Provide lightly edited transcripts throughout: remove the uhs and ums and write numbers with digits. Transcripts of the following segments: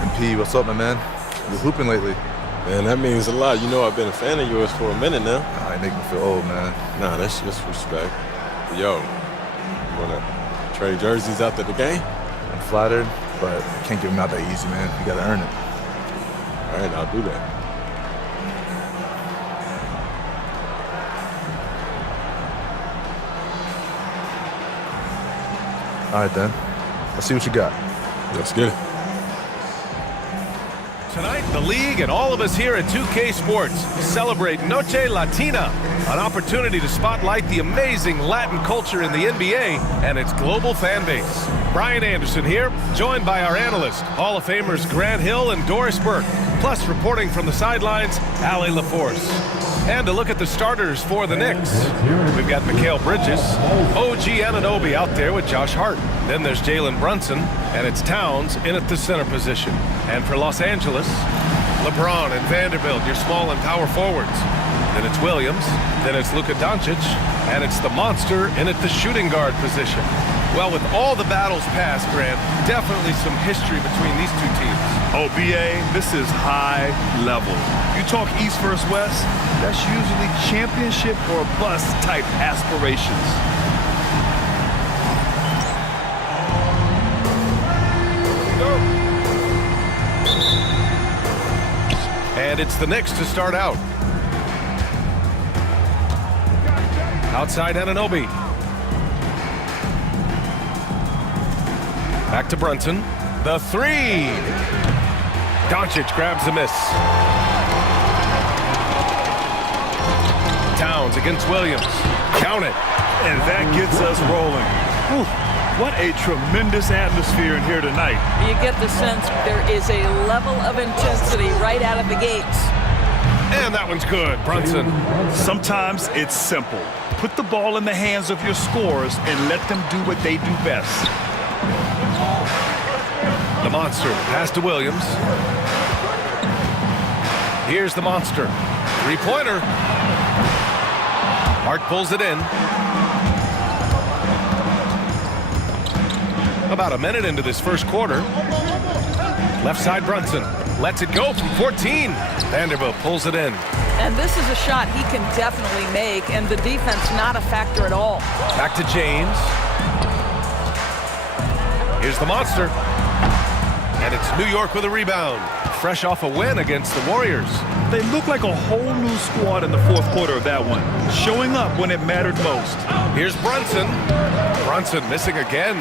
MP, what's up, my man? You hooping lately? Man, that means a lot. You know I've been a fan of yours for a minute now. Nah, you make me feel old, man. Nah, that's just respect. Yo, you wanna trade jerseys after the game? I'm flattered, but I can't give them out that easy, man. You gotta earn it. All right, I'll do that. All right, then. Let's see what you got. Let's get it. Tonight, the league and all of us here at 2K Sports celebrate Noche Latina, an opportunity to spotlight the amazing Latin culture in the NBA and its global fan base. Brian Anderson here, joined by our analysts, Hall of Famers Grant Hill and Doris Burke, plus reporting from the sidelines, Allie LaForce. And to look at the starters for the Knicks. We've got Mikal Bridges, OG Anunoby out there with Josh Hart. Then there's Jalen Brunson, and it's Towns in at the center position. And for Los Angeles, LeBron and Vanderbilt, your small and power forwards. Then it's Williams, then it's Luka Doncic, and it's the monster in at the shooting guard position. Well, with all the battles past, Grant, definitely some history between these two teams. Oh, BA, this is high level. You talk East versus West, that's usually championship or bust type aspirations. And it's the Knicks to start out. Outside Anunoby. Back to Brunson. The three. Doncic grabs the miss. Towns against Williams. Count it. And that gets us rolling. Whew. What a tremendous atmosphere in here tonight. You get the sense there is a level of intensity right out of the gates. And that one's good. Brunson. Sometimes it's simple. Put the ball in the hands of your scorers and let them do what they do best. The monster. Pass to Williams. Here's the monster. Three-pointer. Hart pulls it in. About a minute into this first quarter. Left side Brunson. Lets it go from 14. Vanderbilt pulls it in. And this is a shot he can definitely make, and the defense not a factor at all. Back to James. Here's the monster. And it's New York with a rebound. Fresh off a win against the Warriors. They look like a whole new squad in the fourth quarter of that one, showing up when it mattered most. Here's Brunson. Brunson missing again.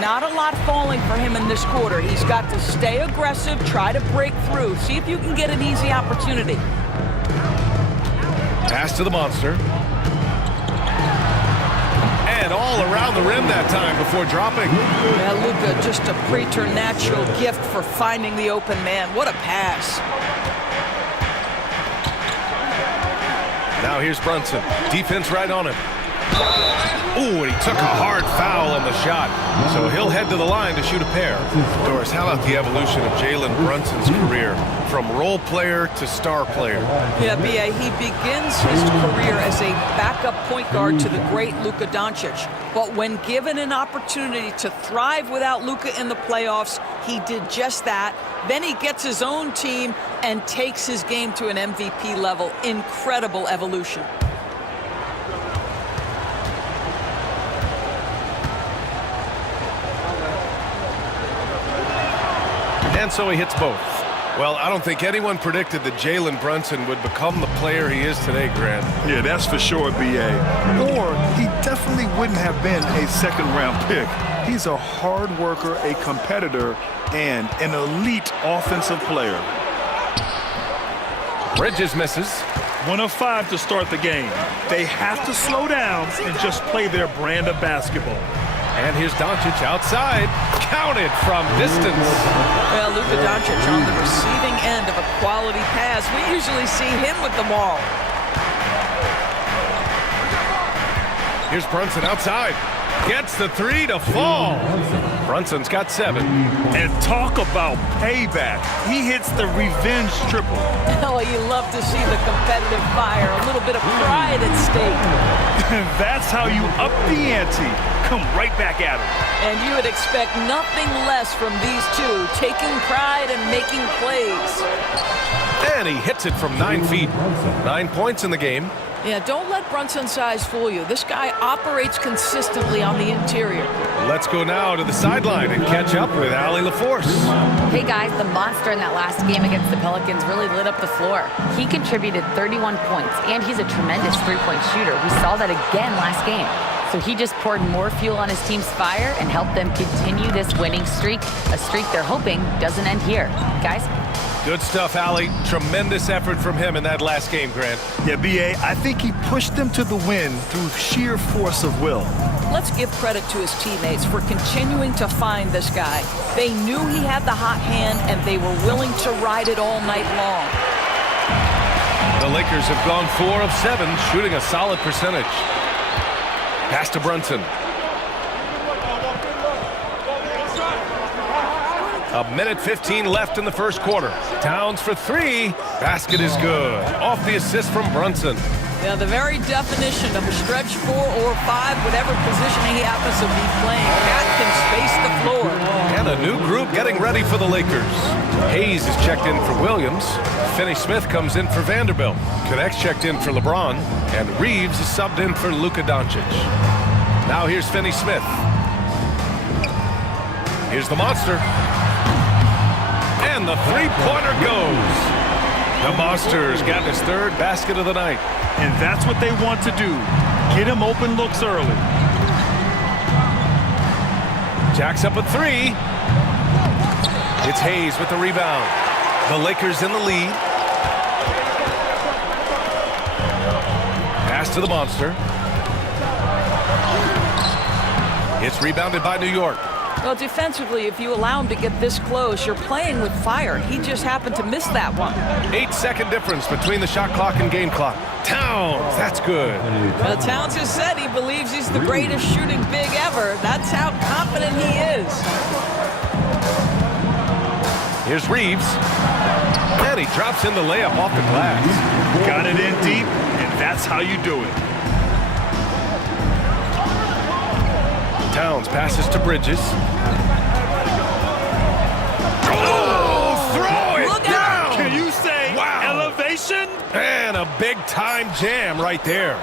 Not a lot falling for him in this quarter. He's got to stay aggressive, try to break through, see if you can get an easy opportunity. Pass to the monster. And all around the rim that time before dropping. Yeah, Luka, just a preternatural gift for finding the open man. What a pass. Now here's Brunson. Defense right on him. Ooh, and he took a hard foul on the shot. So he'll head to the line to shoot a pair. Doris, how about the evolution of Jalen Brunson's career? From role player to star player. Yeah, B.A., he begins his career as a backup point guard to the great Luka Doncic. But when given an opportunity to thrive without Luka in the playoffs, he did just that. Then he gets his own team and takes his game to an MVP level. Incredible evolution. And so he hits both. Well, I don't think anyone predicted that Jalen Brunson would become the player he is today, Grant. Yeah, that's for sure, B.A. Or he definitely wouldn't have been a second-round pick. He's a hard worker, a competitor, and an elite offensive player. Bridges misses. 1 of 5 to start the game. They have to slow down and just play their brand of basketball. And here's Doncic outside. Counted from distance. Well, Luka Doncic on the receiving end of a quality pass. We usually see him with the ball. Here's Brunson outside. Gets the three to fall. Brunson's got 7. And talk about payback. He hits the revenge triple. Oh, you love to see the competitive fire. A little bit of pride at stake. That's how you up the ante. Come right back at him. And you would expect nothing less from these two, taking pride and making plays. And he hits it from 9 feet. 9 points in the game. Yeah, don't let Brunson's size fool you. This guy operates consistently on the interior. Let's go now to the sideline and catch up with Allie LaForce. Hey guys, the monster in that last game against the Pelicans really lit up the floor. He contributed 31 points, and he's a tremendous three-point shooter. We saw that again last game. So he just poured more fuel on his team's fire and helped them continue this winning streak, a streak they're hoping doesn't end here. Guys? Good stuff, Allie. Tremendous effort from him in that last game, Grant. Yeah, B.A., I think he pushed them to the win through sheer force of will. Let's give credit to his teammates for continuing to find this guy. They knew he had the hot hand, and they were willing to ride it all night long. The Lakers have gone 4 of 7, shooting a solid percentage. Pass to Brunson. A minute 15 left in the first quarter. Towns for 3. Basket is good. Off the assist from Brunson. Yeah, the very definition of a stretch 4 or 5, whatever positioning he happens to be playing, that can space the floor. And a new group getting ready for the Lakers. Hayes is checked in for Williams. Finney-Smith comes in for Vanderbilt. Connects checked in for LeBron. And Reeves is subbed in for Luka Doncic. Now here's Finney-Smith. Here's the monster. And the three-pointer goes. The Monster's got his 3rd basket of the night. And that's what they want to do. Get him open looks early. Jacks up at 3. It's Hayes with the rebound. The Lakers in the lead. Pass to the Monster. It's rebounded by New York. Well, defensively, if you allow him to get this close, you're playing with fire. He just happened to miss that one. 8-second difference between the shot clock and game clock. Towns, that's good. Well, Towns has said he believes he's the greatest shooting big ever. That's how confident he is. Here's Reeves. And he drops in the layup off the glass. Got it in deep, and that's how you do it. Towns passes to Bridges. Oh, throw it Look down! out! Can you say elevation? And a big-time jam right there.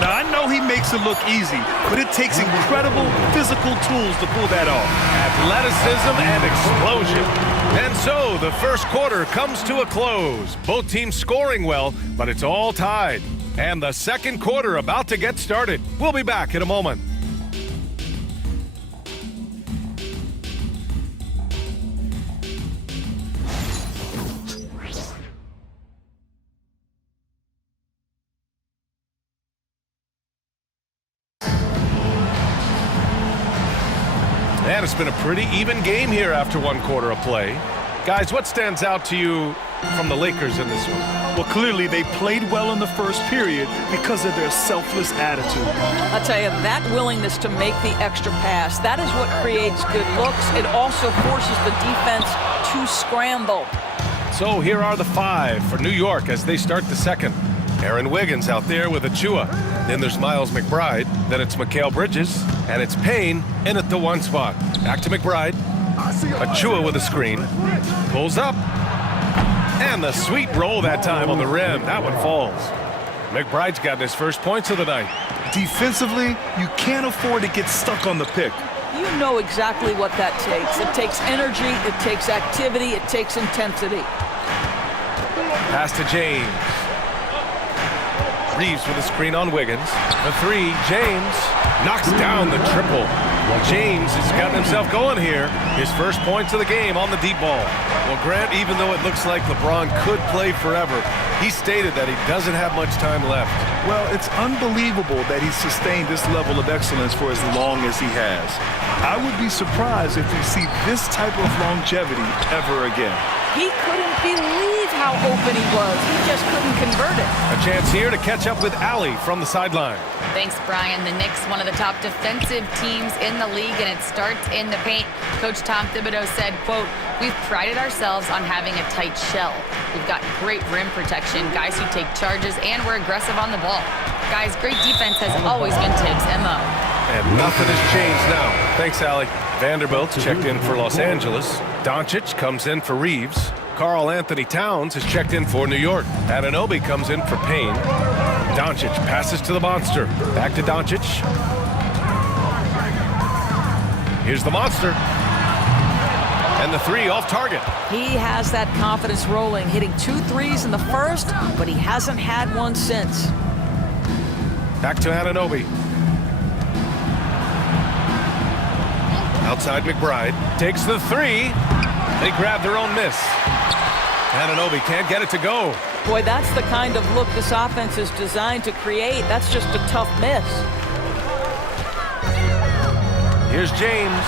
Now, I know he makes it look easy, but it takes incredible physical tools to pull that off. Athleticism and explosion. And so the first quarter comes to a close. Both teams scoring well, but it's all tied. And the second quarter about to get started. We'll be back in a moment. And it's been a pretty even game here after 1 quarter of play. Guys, what stands out to you from the Lakers in this one? Well, clearly they played well in the first period because of their selfless attitude. I'll tell you, that willingness to make the extra pass, that is what creates good looks. It also forces the defense to scramble. So here are the 5 for New York as they start the second. Aaron Wiggins out there with Achua. Then there's Miles McBride. Then it's Mikal Bridges. And it's Payne in at the 1 spot. Back to McBride. Achua with a screen. Pulls up. And the sweet roll that time on the rim. That one falls. McBride's gotten his first points of the night. Defensively, you can't afford to get stuck on the pick. You know exactly what that takes. It takes energy, it takes activity, it takes intensity. Pass to James. Reeves with a screen on Wiggins. The 3, James knocks down the triple. James has gotten himself going here. His first points of the game on the deep ball. Well, Grant, even though it looks like LeBron could play forever, he stated that he doesn't have much time left. Well, it's unbelievable that he's sustained this level of excellence for as long as he has. I would be surprised if we see this type of longevity ever again. He couldn't believe how open he was. He just couldn't convert it. A chance here to catch up with Allie from the sideline. Thanks, Brian. The Knicks, one of the top defensive teams in the league, and it starts in the paint. Coach Tom Thibodeau said, quote, "We've prided ourselves on having a tight shell. We've got great rim protection, guys who take charges, and we're aggressive on the ball. Guys, great defense has always been Tibbs' MO." And nothing has changed now. Thanks, Allie. Vanderbilt's checked in for Los Angeles. Doncic comes in for Reeves. Karl Anthony Towns is checked in for New York. Anunoby comes in for Payne. Doncic passes to the monster. Back to Doncic. Here's the monster. And the three off target. He has that confidence rolling, hitting 2 threes in the first, but he hasn't had one since. Back to Anunoby. Outside McBride. Takes the three. They grab their own miss. Anunoby can't get it to go. Boy, that's the kind of look this offense is designed to create. That's just a tough miss. Here's James.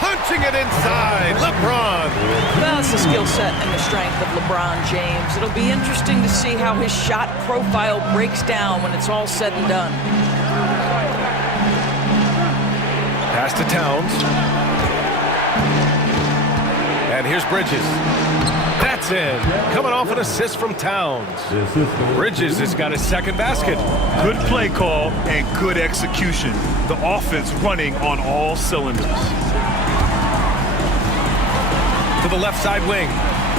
Punching it inside. LeBron. That's the skill set and the strength of LeBron James. It'll be interesting to see how his shot profile breaks down when it's all said and done. Pass to Towns. And here's Bridges. That's in. Coming off an assist from Towns. Bridges has got his second basket. Good play call and good execution. The offense running on all cylinders. To the left side wing.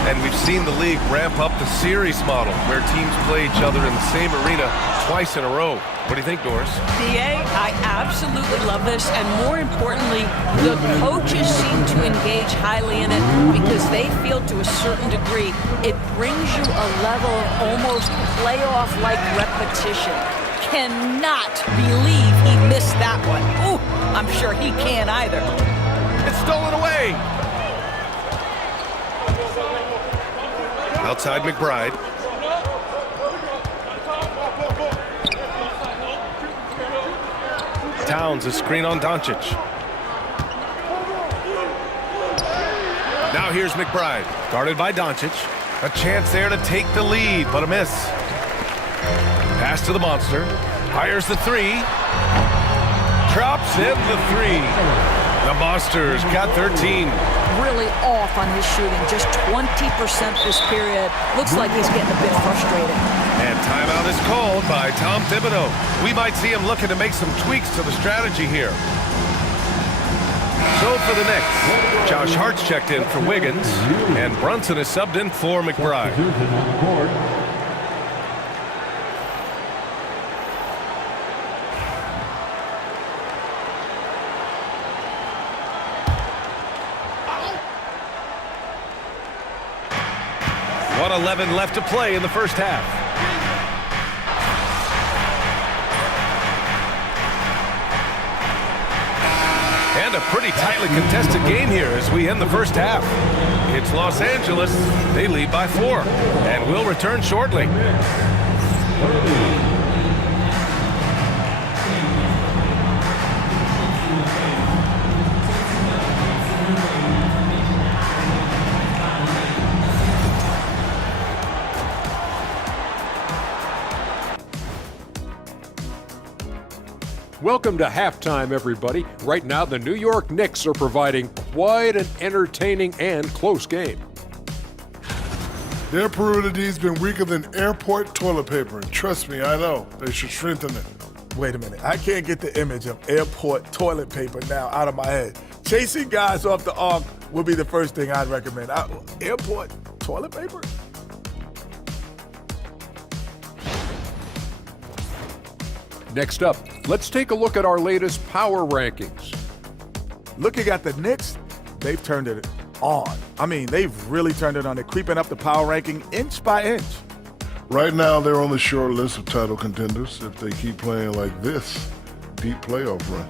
And we've seen the league ramp up the series model where teams play each other in the same arena twice in a row. What do you think, Doris? DA, I absolutely love this, and more importantly, the coaches seem to engage highly in it because they feel to a certain degree it brings you a level of almost playoff-like repetition. Cannot believe he missed that one. Ooh, I'm sure he can't either. It's stolen away. Outside McBride. Towns, a screen on Doncic. Now here's McBride, guarded by Doncic. A chance there to take the lead, but a miss. Pass to the monster. Fires the three. Drops in the three. The Monster's got 13. Really off on his shooting, just 20% this period. Looks like he's getting a bit frustrated. And timeout is called by Tom Thibodeau. We might see him looking to make some tweaks to the strategy here. So for the Knicks, Josh Hart's checked in for Wiggins, and Brunson is subbed in for McBride. .11 left to play in the first half. And a pretty tightly contested game here as we end the first half. It's Los Angeles. They lead by 4 and will return shortly. Welcome to halftime, everybody. Right now, the New York Knicks are providing quite an entertaining and close game. Their perimeter D's been weaker than airport toilet paper. And trust me, I know. They should strengthen it. Wait a minute. I can't get the image of airport toilet paper now out of my head. Chasing guys off the arc would be the first thing I'd recommend. Airport toilet paper? Next up, let's take a look at our latest power rankings. Looking at the Knicks, they've turned it on. I mean, they've really turned it on. They're creeping up the power ranking inch by inch. Right now, they're on the short list of title contenders if they keep playing like this. Deep playoff run.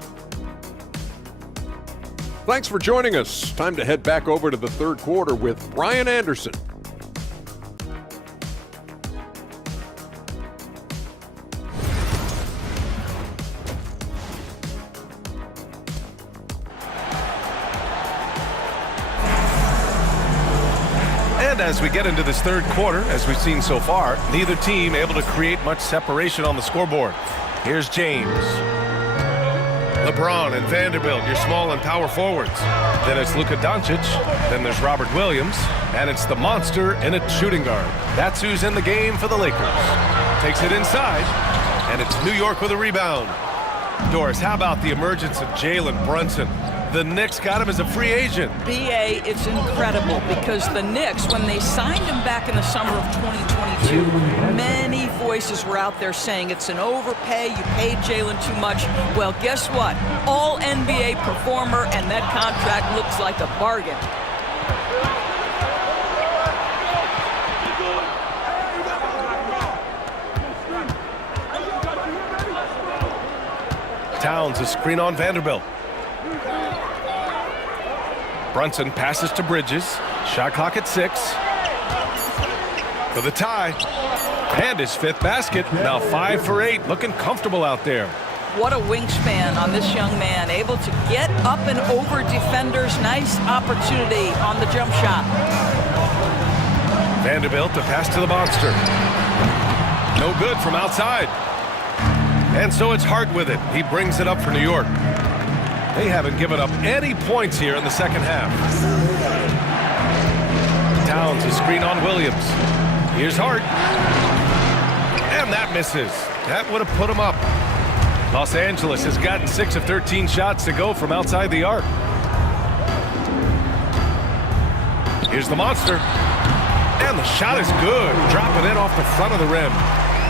Thanks for joining us. Time to head back over to the third quarter with Brian Anderson. And as we get into this third quarter, as we've seen so far, neither team able to create much separation on the scoreboard. Here's James. LeBron and Vanderbilt, your small and power forwards. Then it's Luka Doncic. Then there's Robert Williams. And it's the monster in a shooting guard. That's who's in the game for the Lakers. Takes it inside. And it's New York with a rebound. Doris, how about the emergence of Jalen Brunson? The Knicks got him as a free agent. BA, it's incredible because the Knicks, when they signed him back in the summer of 2022, many voices were out there saying it's an overpay, you paid Jalen too much. Well, guess what? All NBA performer, and that contract looks like a bargain. Towns, a screen on Vanderbilt. Brunson passes to Bridges. Shot clock at 6. For the tie. And his 5th basket. Now 5 for 8. Looking comfortable out there. What a wingspan on this young man. Able to get up and over defenders. Nice opportunity on the jump shot. Vanderbilt to pass to the monster. No good from outside. And so it's Hart with it. He brings it up for New York. They haven't given up any points here in the second half. Towns, a screen on Williams. Here's Hart. And that misses. That would have put him up. Los Angeles has gotten 6 of 13 shots to go from outside the arc. Here's the monster. And the shot is good. Dropping in off the front of the rim.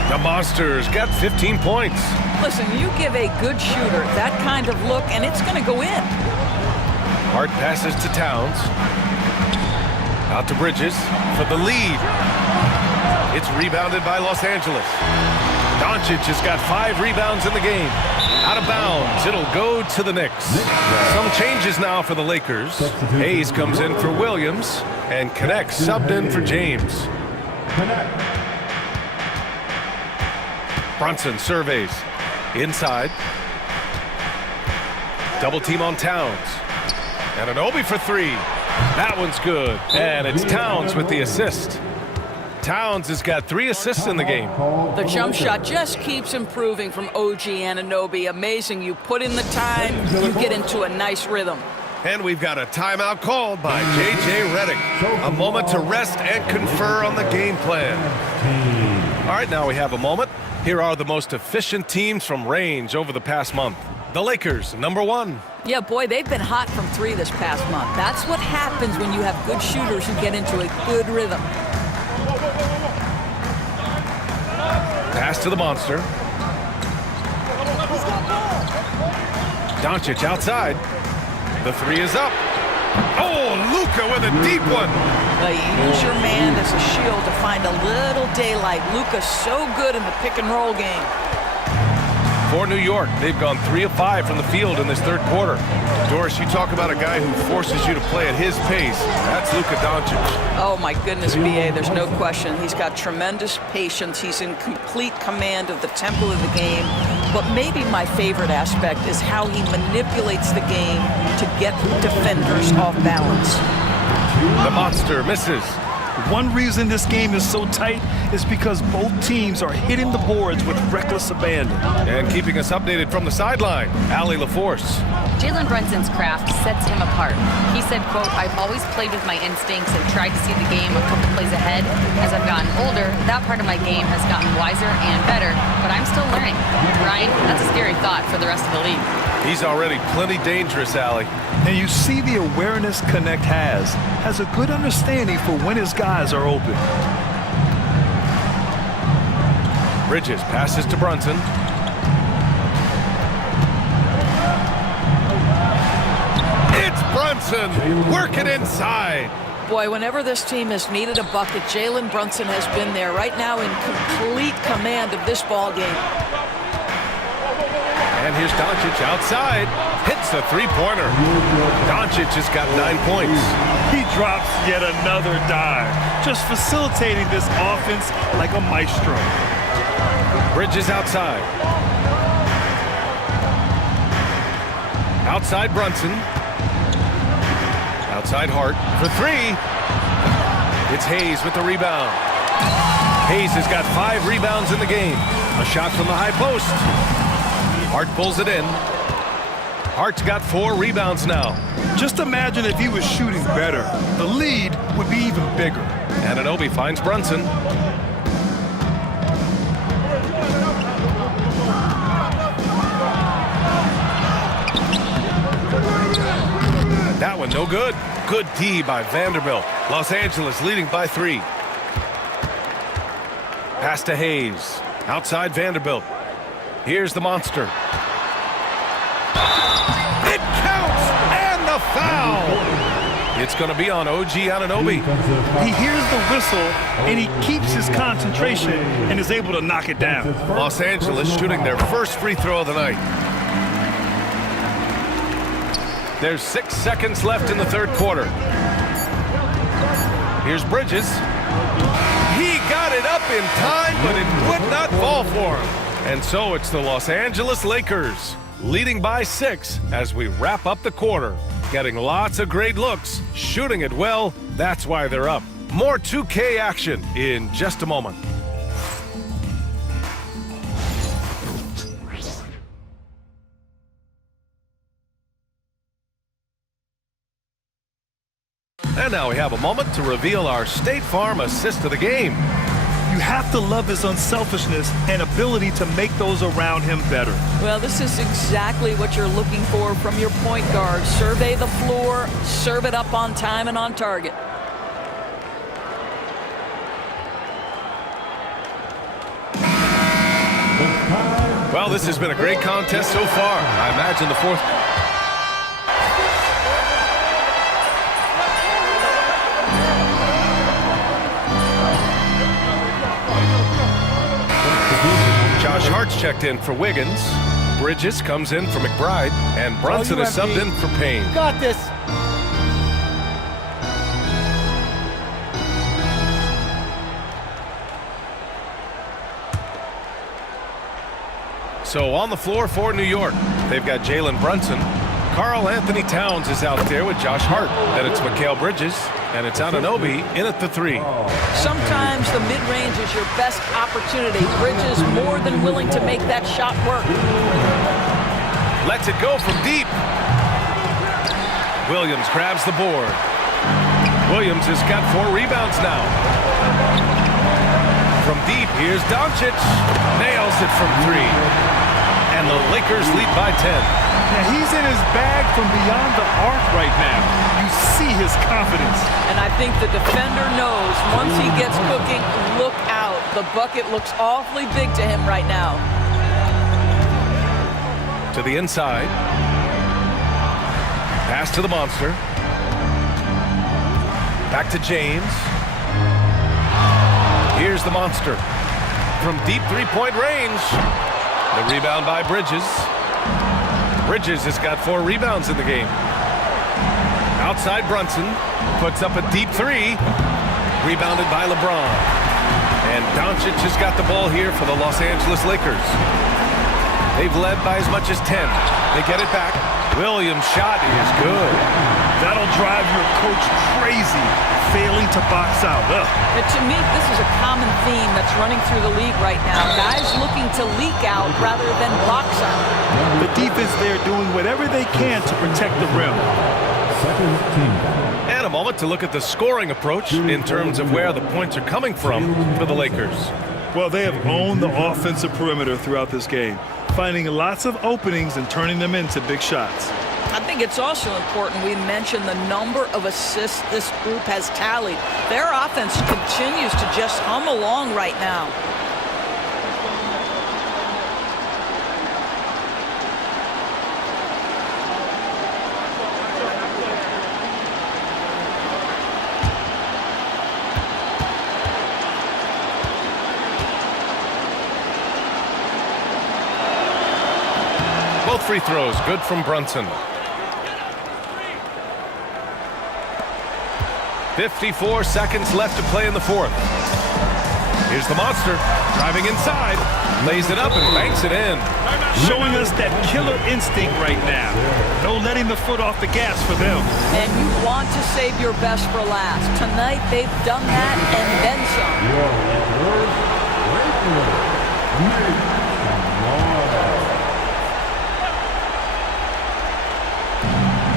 The Monsters got 15 points. Listen, you give a good shooter that kind of look, and it's going to go in. Hart passes to Towns. Out to Bridges for the lead. It's rebounded by Los Angeles. Doncic has got 5 rebounds in the game. Out of bounds. It'll go to the Knicks. Some changes now for the Lakers. Hayes comes in for Williams and connects, subbed in for James. Brunson surveys. Inside. Double team on Towns. And an Obi for 3. That one's good. And it's Towns with the assist. Towns has got 3 assists in the game. The jump shot just keeps improving from OG Anunoby. Amazing. You put in the time, you get into a nice rhythm. And we've got a timeout called by J.J. Redick. A moment to rest and confer on the game plan. All right, now we have a moment. Here are the most efficient teams from range over the past month. The Lakers, number 1. Yeah, boy, they've been hot from 3 this past month. That's what happens when you have good shooters who get into a good rhythm. Pass to the monster. Doncic outside. The 3 is up. Oh, Luka with a deep one. Use your man as a shield to find a little daylight. Luka's so good in the pick and roll game. For New York, they've gone 3 of 5 from the field in this third quarter. Doris, you talk about a guy who forces you to play at his pace. That's Luka Doncic. Oh, my goodness, B.A., there's no question. He's got tremendous patience. He's in complete command of the tempo of the game. But maybe my favorite aspect is how he manipulates the game to get defenders off balance. The monster misses. One reason this game is so tight is because both teams are hitting the boards with reckless abandon. And keeping us updated from the sideline, Allie LaForce. Jalen Brunson's craft sets him apart. He said, quote, "I've always played with my instincts and tried to see the game a couple plays ahead. As I've gotten older, that part of my game has gotten wiser and better, but I'm still learning." Ryan, that's a scary thought for the rest of the league. He's already plenty dangerous, Allie. And you see the awareness Connect has a good understanding for when his guys are open. Bridges passes to Brunson. It's Brunson working inside. Boy, whenever this team has needed a bucket, Jalen Brunson has been there. Right now in complete command of this ball game. And here's Doncic outside. Hits the three-pointer. Doncic has got 9 points. He drops yet another dime, just facilitating this offense like a maestro. Bridges outside. Outside Brunson. Outside Hart for three. It's Hayes with the rebound. Hayes has got 5 rebounds in the game. A shot from the high post. Hart pulls it in. Hart's got 4 rebounds now. Just imagine if he was shooting better. The lead would be even bigger. Anunoby finds Brunson. That one no good. Good D by Vanderbilt. Los Angeles leading by 3. Pass to Hayes. Outside Vanderbilt. Here's the monster. It counts! And the foul! It's going to be on OG Anunoby. He hears the whistle, and he keeps his concentration and is able to knock it down. Los Angeles shooting their first free throw of the night. There's 6 seconds left in the third quarter. Here's Bridges. He got it up in time, but it would not fall for him. And so it's the Los Angeles Lakers leading by 6 as we wrap up the quarter. Getting lots of great looks, shooting it well. That's why they're up. More 2K action in just a moment. And now we have a moment to reveal our State Farm assist of the game. You have to love his unselfishness and ability to make those around him better. Well, this is exactly what you're looking for from your point guard. Survey the floor, serve it up on time and on target. Well, this has been a great contest so far. I imagine the fourth... Josh Hart's checked in for Wiggins. Bridges comes in for McBride. And Brunson is subbed in for Payne. Got this. So on the floor for New York, they've got Jalen Brunson. Karl Anthony Towns is out there with Josh Hart. Then it's Mikal Bridges, and it's Anunoby in at the 3. Sometimes the mid-range is your best opportunity. Bridges more than willing to make that shot work. Lets it go from deep. Williams grabs the board. Williams has got 4 rebounds now. From deep, here's Doncic. Nails it from 3. And the Lakers lead by 10. Now he's in his bag from beyond the arc right now. You see his confidence. And I think the defender knows once he gets cooking, look out. The bucket looks awfully big to him right now. To the inside. Pass to the monster. Back to James. Here's the monster. From deep three-point range. The rebound by Bridges. Bridges has got 4 rebounds in the game. Outside Brunson. Puts up a deep 3. Rebounded by LeBron. And Doncic has got the ball here for the Los Angeles Lakers. They've led by as much as 10. They get it back. Williams' shot is good. That'll drive your coach crazy, failing to box out. And to me, this is a common theme that's running through the league right now. Guys looking to leak out rather than box out. The defense there doing whatever they can to protect the rim. And a moment to look at the scoring approach in terms of where the points are coming from for the Lakers. Well, they have owned the offensive perimeter throughout this game, finding lots of openings and turning them into big shots. I think it's also important we mention the number of assists this group has tallied. Their offense continues to just hum along right now. Both free throws good from Brunson. 54 seconds left to play in the fourth. Here's the monster, driving inside, lays it up and banks it in. Showing us that killer instinct right now. No letting the foot off the gas for them. And you want to save your best for last. Tonight, they've done that and then some.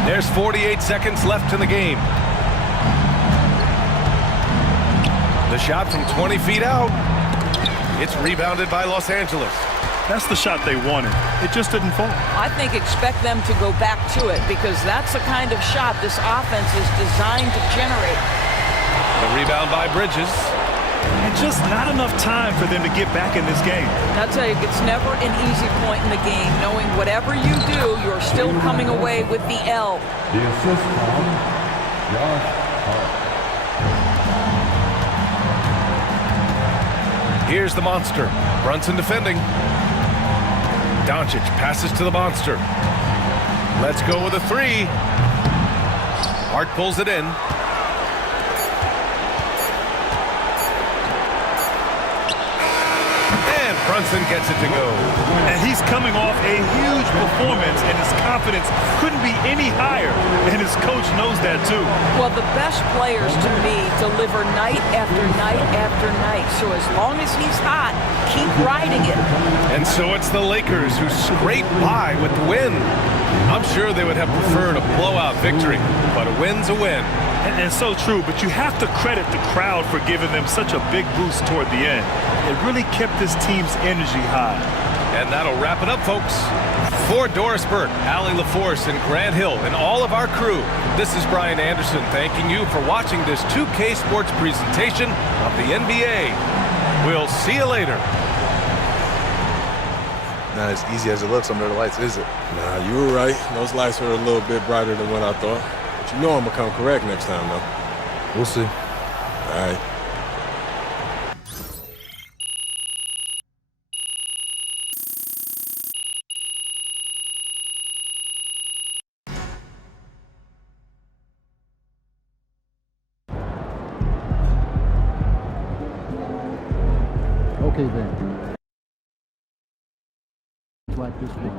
There's 48 seconds left in the game. The shot from 20 feet out. It's rebounded by Los Angeles. That's the shot they wanted. It just didn't fall. I think expect them to go back to it because that's the kind of shot this offense is designed to generate. The rebound by Bridges. And just not enough time for them to get back in this game. I'll tell you, it's never an easy point in the game, knowing whatever you do, you're still coming away with the L. The assist from Josh Hart. Here's the monster. Brunson defending. Doncic passes to the monster. Let's go with a three. Hart pulls it in. And Brunson gets it to go. And he's coming off a huge performance, and his confidence couldn't be any higher. And his coach knows that too. Well, the best players to me deliver night after night after night. So as long as he's hot, keep riding it. And so it's the Lakers who scrape by with the win. I'm sure they would have preferred a blowout victory, but a win's a win. And so true, but you have to credit the crowd for giving them such a big boost toward the end. It really kept this team's energy high. And that'll wrap it up, folks. For Doris Burke, Allie LaForce, and Grant Hill, and all of our crew, this is Brian Anderson thanking you for watching this 2K Sports presentation of the NBA. We'll see you later. Not as easy as it looks under the lights, is it? Nah, you were right. Those lights were a little bit brighter than what I thought. But you know I'm going to come correct next time, though. We'll see. All right. Okay, then. Like this one.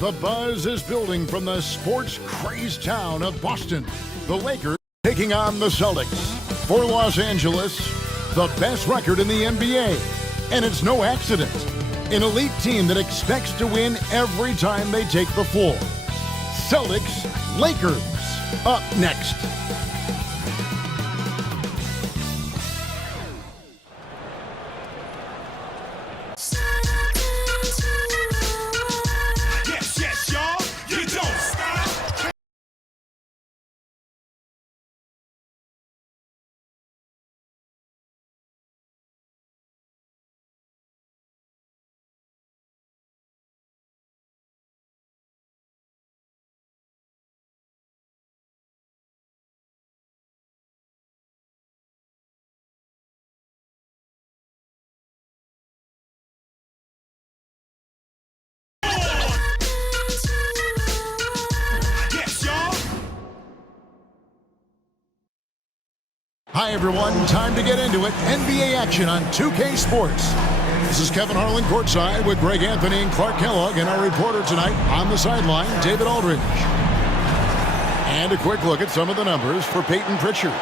The buzz is building from the sports-crazed town of Boston. The Lakers taking on the Celtics. For Los Angeles, the best record in the NBA. And it's no accident. An elite team that expects to win every time they take the floor. Celtics, Lakers, up next. Hi, everyone. Time to get into it. NBA action on 2K Sports. This is Kevin Harlan courtside with Greg Anthony and Clark Kellogg, and our reporter tonight on the sideline, David Aldridge. And a quick look at some of the numbers for Peyton Pritchard.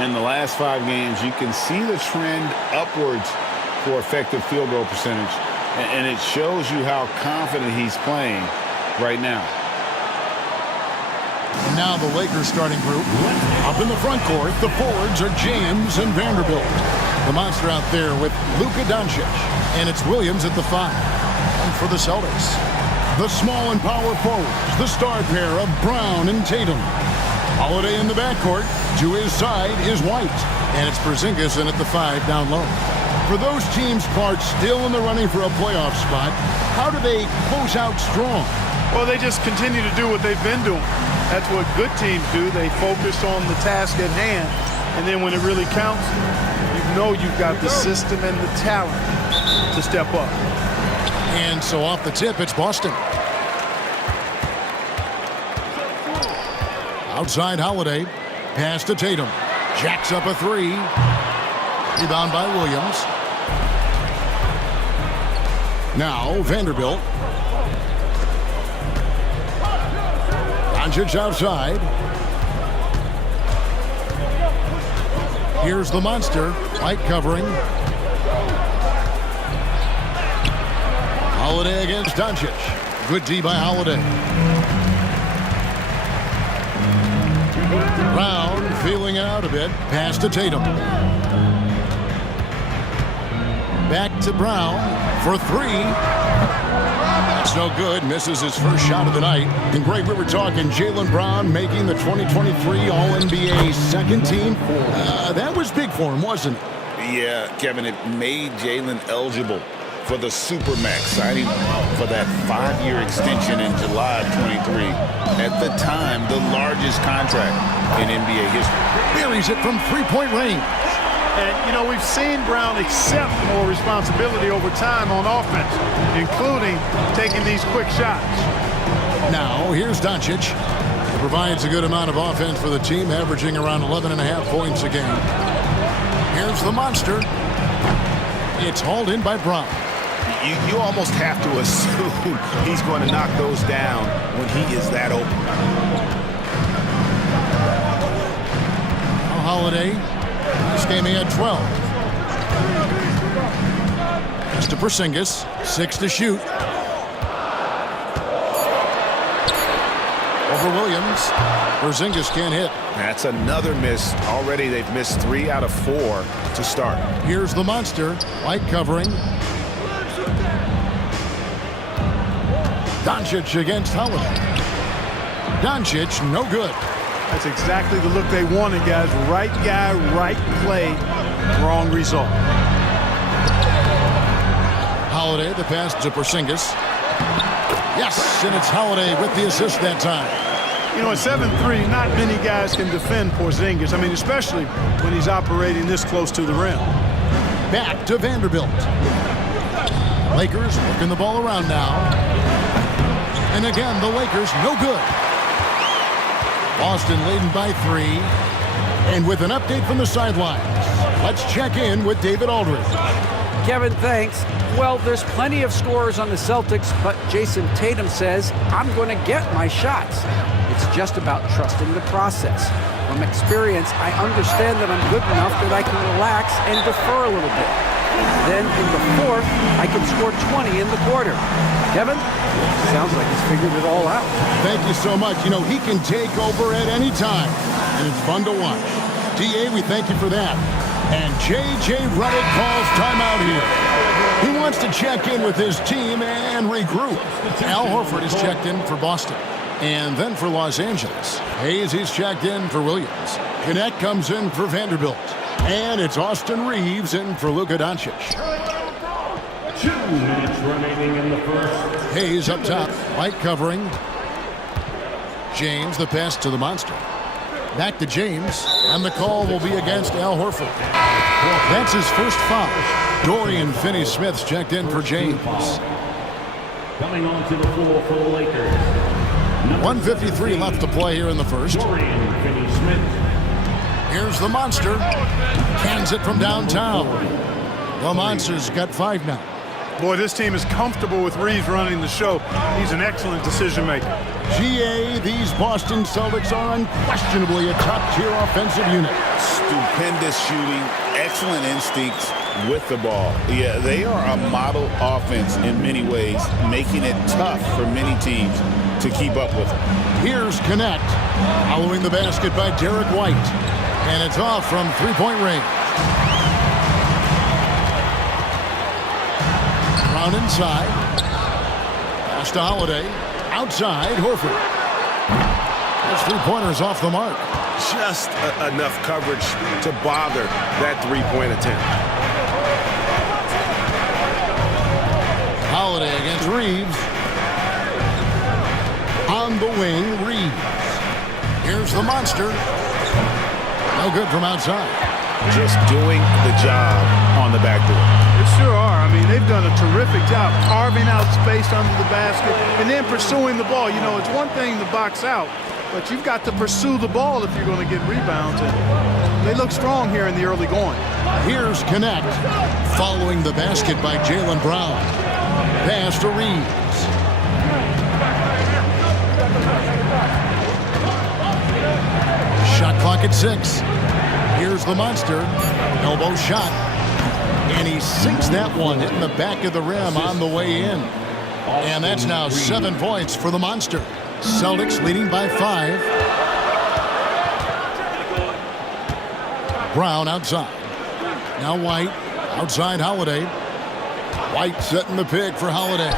In the last 5 games, you can see the trend upwards for effective field goal percentage, and it shows you how confident he's playing right now. And now the Lakers starting group. Up in the front court, the forwards are James and Vanderbilt. The monster out there with Luka Doncic. And it's Williams at the 5. And for the Celtics, the small and power forwards, the star pair of Brown and Tatum. Holiday in the backcourt. To his side is White. And it's Porzingis in at the 5 down low. For those teams, Clark, still in the running for a playoff spot, how do they close out strong? Well, they just continue to do what they've been doing. That's what good teams do. They focus on the task at hand. And then when it really counts, you know you've got the system and the talent to step up. And so off the tip, it's Boston. Outside Holiday. Pass to Tatum. Jacks up a 3. Rebound by Williams. Now Vanderbilt. Doncic outside. Here's the monster. White covering. Holiday against Doncic. Good D by Holiday. Brown feeling it out a bit. Pass to Tatum. Back to Brown for 3. That's no good. Misses his first shot of the night. And Greg, we were talking Jaylen Brown making the 2023 All-NBA second team. That was big for him, wasn't it? Yeah, Kevin, it made Jaylen eligible for the Supermax, signing for that 5-year extension in July of 23. At the time, the largest contract in NBA history. Buries it from three-point range. And, you know, we've seen Brown accept more responsibility over time on offense, including taking these quick shots. Now, here's Doncic. He provides a good amount of offense for the team, averaging around 11.5 points a game. Here's the monster. It's hauled in by Brown. You almost have to assume he's going to knock those down when he is that open. Now Holiday. This game he had 12. It's to Porzingis. 6 to shoot. Over Williams. Porzingis can't hit. That's another miss. Already they've missed 3 out of 4 to start. Here's the monster. White covering. Doncic against Holiday. Doncic, no good. That's exactly the look they wanted, guys. Right guy, right play, wrong result. Holiday, the pass to Porzingis. Yes, and it's Holiday with the assist that time. You know, at 7'3", not many guys can defend Porzingis. I mean, especially when he's operating this close to the rim. Back to Vanderbilt. Lakers working the ball around now. And again, the Lakers no good. Boston leading by 3. And with an update from the sidelines, let's check in with David Aldridge. Kevin, thanks. Well, there's plenty of scorers on the Celtics, but Jason Tatum says, I'm going to get my shots. It's just about trusting the process. From experience, I understand that I'm good enough that I can relax and defer a little bit. Then in the fourth, I can score 20 in the quarter. Kevin, sounds like he's figured it all out. Thank you so much. You know, he can take over at any time, and it's fun to watch. DA, we thank you for that. And J.J. Redick calls timeout here. He wants to check in with his team and regroup. Al Horford is checked in for Boston. And then for Los Angeles, Hayes is checked in for Williams. Gannett comes in for Vanderbilt. And it's Austin Reeves in for Luka Doncic. 2 minutes remaining in the first. Hayes up top, White covering. James, the pass to the monster. Back to James, and the call will be against Al Horford. That's his first foul. Dorian Finney-Smith's checked in for James. Coming onto the floor for the Lakers. 1:53 left to play here in the first. Dorian Finney-Smith. Here's the Monster. Cans it from downtown. The Monster's got 5 now. Boy, this team is comfortable with Reeves running the show. He's an excellent decision maker. GA, these Boston Celtics are unquestionably a top-tier offensive unit. Stupendous shooting, excellent instincts with the ball. Yeah, they are a model offense in many ways, making it tough for many teams to keep up with them. Here's Connect, following the basket by Derek White. And it's off from three-point range. Brown inside. Pass to Holiday. Outside, Horford. Those three-pointers off the mark. Just enough coverage to bother that three-point attempt. Holiday against Reeves. On the wing, Reeves. Here's the Monster. No good from outside. Just doing the job on the backdoor. They sure are. I mean, they've done a terrific job carving out space under the basket and then pursuing the ball. You know, it's one thing to box out, but you've got to pursue the ball if you're going to get rebounds. And they look strong here in the early going. Here's Connect, following the basket by Jaylen Brown. Pass to Reeves. Shot clock at 6. Here's the Monster. Elbow shot. And he sinks that one, hitting the back of the rim on the way in. And that's now 7 points for the Monster. Celtics leading by 5. Brown outside. Now White. Outside Holiday. White setting the pick for Holiday.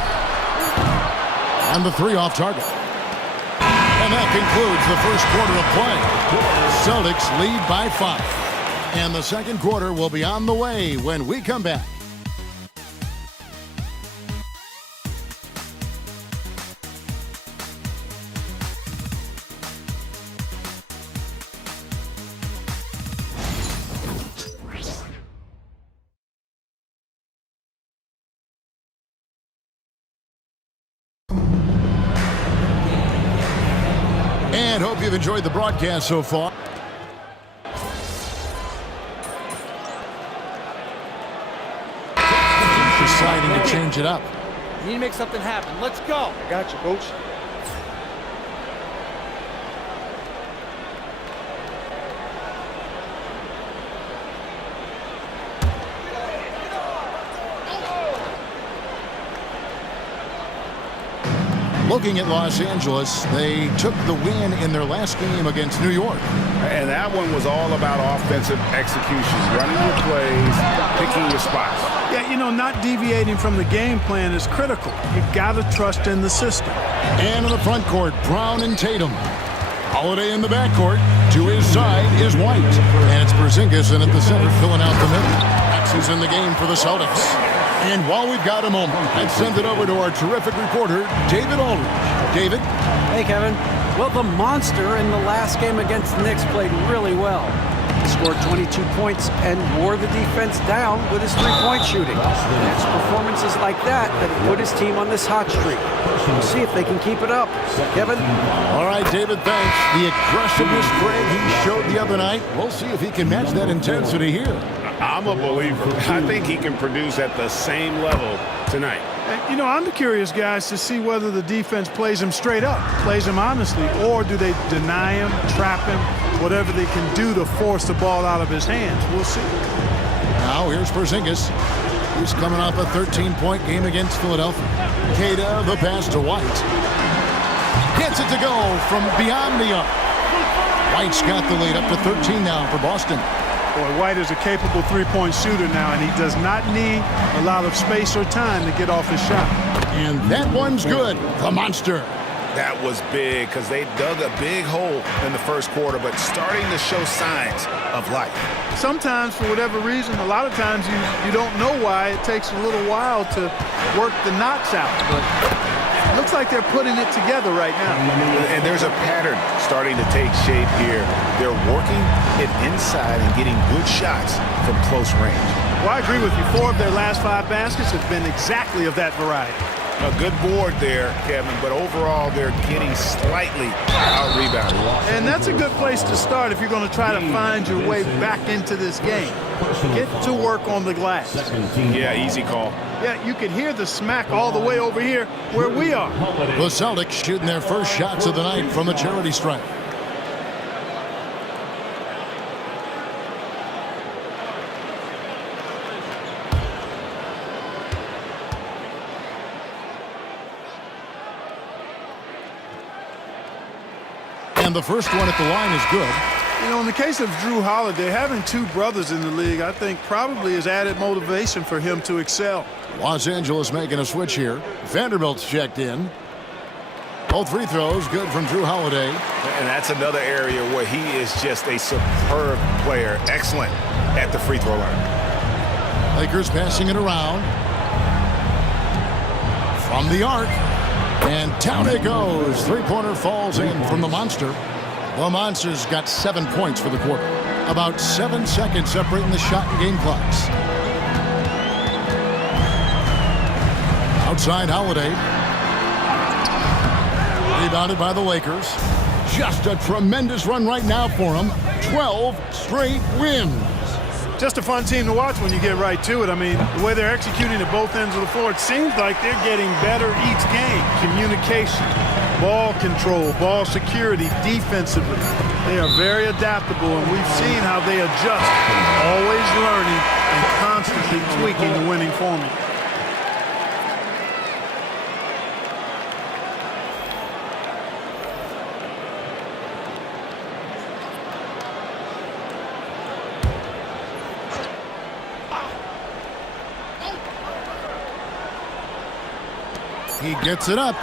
On the 3 off target. And that concludes the first quarter of play. Celtics lead by 5. And the second quarter will be on the way when we come back. And hope you've enjoyed the broadcast so far. Deciding to change it up. You need to make something happen. Let's go. I got you, Coach. Looking at Los Angeles, they took the win in their last game against New York. And that one was all about offensive execution, running your plays, picking your spots. Yeah, you know, not deviating from the game plan is critical. You've got to trust in the system. And in the front court, Brown and Tatum. Holiday in the backcourt. To his side is White. And it's Porzingis in at the center, filling out the middle. Max is in the game for the Celtics. And while we've got a moment, let's send it over to our terrific reporter, David Aldridge. David? Hey, Kevin. Well, the Monster in the last game against the Knicks played really well. He scored 22 points and wore the defense down with his three-point shooting. And it's performances like that that put his team on this hot streak. We'll see if they can keep it up. Kevin? All right, David, thanks. The aggressiveness, Greg, he showed the other night. We'll see if he can match that intensity here. I'm a believer. I think he can produce at the same level tonight. And, you know, I'm curious, guys, to see whether the defense plays him straight up, plays him honestly, or do they deny him, trap him, whatever they can do to force the ball out of his hands. We'll see. Now here's Porzingis. He's coming off a 13-point game against Philadelphia. Queta, the pass to White. Gets it to go from beyond the arc. White's got the lead up to 13 now for Boston. Boy, White is a capable three-point shooter now, and he does not need a lot of space or time to get off his shot. And that one's good. The Monster. That was big because they dug a big hole in the first quarter, but starting to show signs of life. Sometimes, for whatever reason, a lot of times you don't know why. It takes a little while to work the knots out, but it looks like they're putting it together right now. And there's a pattern starting to take shape here. They're working it inside and getting good shots from close range. Well, I agree with you. 4 of their last 5 baskets have been exactly of that variety. A good board there, Kevin, but overall they're getting slightly out-rebounded. And that's a good place to start if you're going to try to find your way back into this game. Get to work on the glass. Yeah, easy call. Yeah, you can hear the smack all the way over here where we are. The Celtics shooting their first shots of the night from the charity stripe. And the first one at the line is good. You know, in the case of Drew Holiday, having two brothers in the league, I think probably is added motivation for him to excel. Los Angeles making a switch here. Vanderbilt's checked in. Both free throws good from Drew Holiday. And that's another area where he is just a superb player. Excellent at the free throw line. Lakers passing it around. From the arc. And down it goes. Three-pointer falls in from the Monster. The Monster's got 7 points for the quarter. About 7 seconds separating the shot and game clocks. Outside Holiday. Rebounded by the Lakers. Just a tremendous run right now for them. 12 straight wins. Just a fun team to watch when you get right to it. I mean, the way they're executing at both ends of the floor, it seems like they're getting better each game. Communication, ball control, ball security, defensively. They are very adaptable, and we've seen how they adjust, always learning and constantly tweaking the winning formula. He gets it up.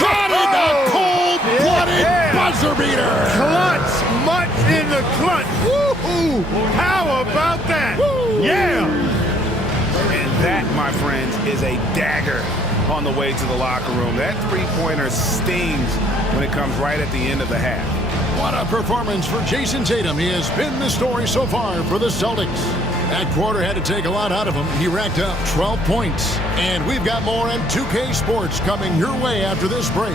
Got it! A cold-blooded buzzer beater! Clutch! Much in the clutch! Woo-hoo! How about that? Woo. Yeah! And that, my friends, is a dagger on the way to the locker room. That three-pointer stings when it comes right at the end of the half. What a performance for Jason Tatum. He has been the story so far for the Celtics. That quarter had to take a lot out of him. He racked up 12 points. And we've got more on 2K Sports coming your way after this break.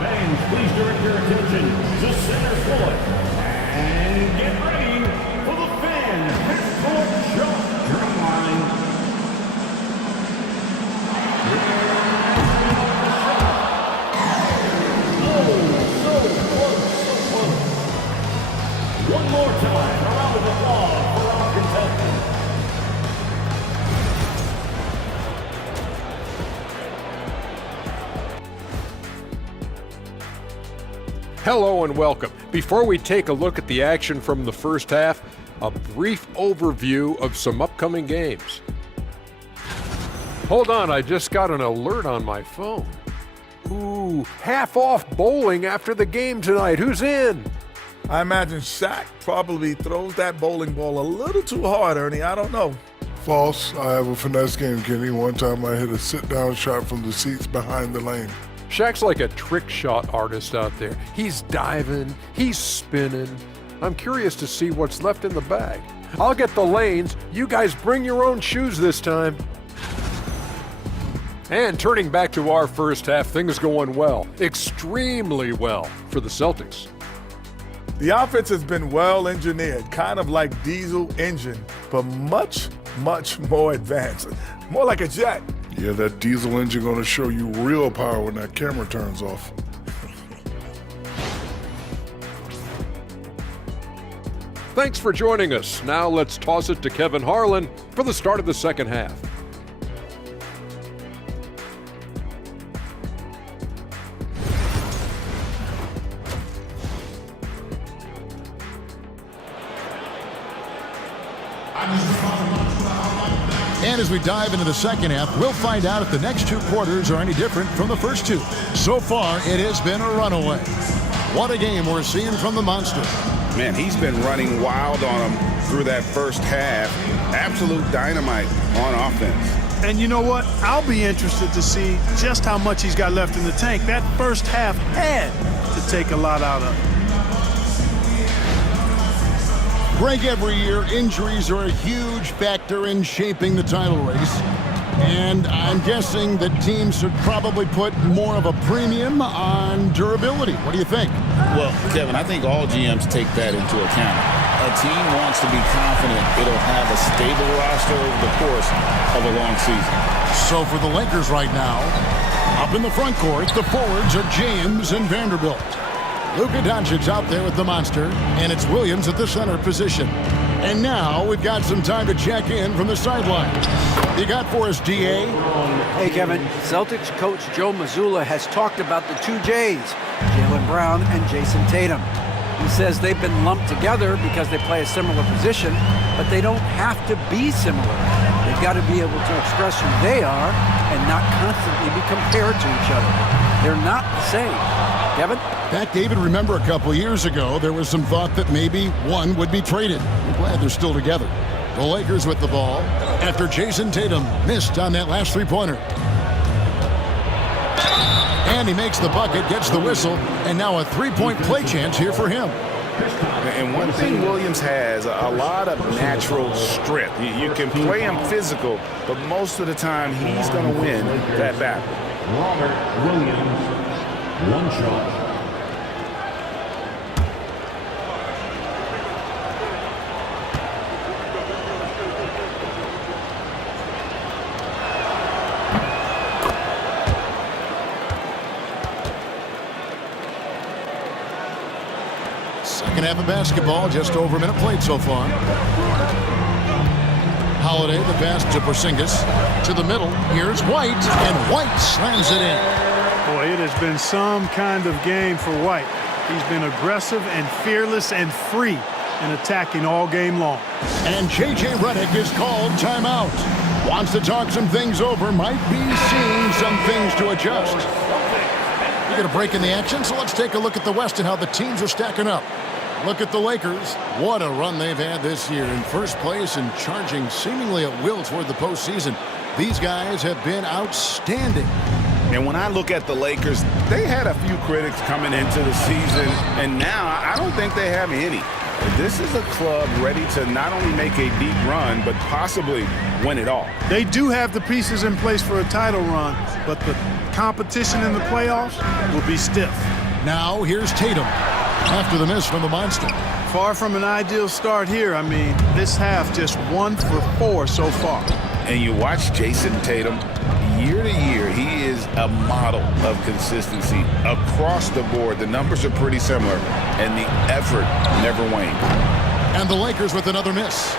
Fans, please direct your attention to center court. And get ready for the fan half-court shot drum line. One more time, a round of applause for our contestants. Hello and welcome. Before we take a look at the action from the first half, a brief overview of some upcoming games. Hold on, I just got an alert on my phone. Ooh, half off bowling after the game tonight. Who's in? I imagine Shaq probably throws that bowling ball a little too hard, Ernie. I don't know. False. I have a finesse game, Kenny. One time I hit a sit-down shot from the seats behind the lane. Shaq's like a trick shot artist out there. He's diving, he's spinning. I'm curious to see what's left in the bag. I'll get the lanes. You guys bring your own shoes this time. And turning back to our first half, things going well, extremely well for the Celtics. The offense has been well engineered, kind of like diesel engine, but much, much more advanced. More like a jet. Yeah, that diesel engine gonna show you real power when that camera turns off. Thanks for joining us. Now let's toss it to Kevin Harlan for the start of the second half. And as we dive into the second half, we'll find out if the next two quarters are any different from the first two. So far, it has been a runaway. What a game we're seeing from the Monster. Man, he's been running wild on him through that first half. Absolute dynamite on offense. And you know what? I'll be interested to see just how much he's got left in the tank. That first half had to take a lot out of him. Greg, every year injuries are a huge factor in shaping the title race. And I'm guessing that teams should probably put more of a premium on durability. What do you think? Well, Kevin, I think all GMs take that into account. A team wants to be confident it'll have a stable roster over the course of a long season. So for the Lakers right now, up in the front court, the forwards are James and Vanderbilt. Luka Doncic out there with the monster, and it's Williams at the center position. And now we've got some time to check in from the sideline. You got for us, D.A.? Hey, Kevin. Celtics coach Joe Mazzulla has talked about the two J's, Jaylen Brown and Jason Tatum. He says they've been lumped together because they play a similar position, but they don't have to be similar. They've got to be able to express who they are and not constantly be compared to each other. They're not the same. Kevin? Back, David, remember a couple years ago, there was some thought that maybe one would be traded. I'm glad they're still together. The Lakers with the ball after Jason Tatum missed on that last three-pointer. And he makes the bucket, gets the whistle, and now a three-point play chance here for him. And one thing Williams has, a lot of natural strength. You can play him physical, but most of the time he's going to win that battle. Robert Williams, one shot. Second half of basketball, just over a minute played so far. Holiday, the pass to Porzingis. To the middle, here's White, and White slams it in. Boy, it has been some kind of game for White. He's been aggressive and fearless and free in attacking all game long. And J.J. Redick is called timeout. Wants to talk some things over, might be seeing some things to adjust. We get a break in the action, so let's take a look at the West and how the teams are stacking up. Look at the Lakers. What a run they've had this year. In first place and charging seemingly at will toward the postseason. These guys have been outstanding. And when I look at the Lakers, they had a few critics coming into the season, and now I don't think they have any. This is a club ready to not only make a deep run, but possibly win it all. They do have the pieces in place for a title run, but the competition in the playoffs will be stiff. Now here's Tatum after the miss from the monster. Far from an ideal start here. I mean, this half just 1 for 4 so far. And you watch Jason Tatum, year to year, he is a model of consistency across the board. The numbers are pretty similar, and the effort never waned. And the Lakers with another miss.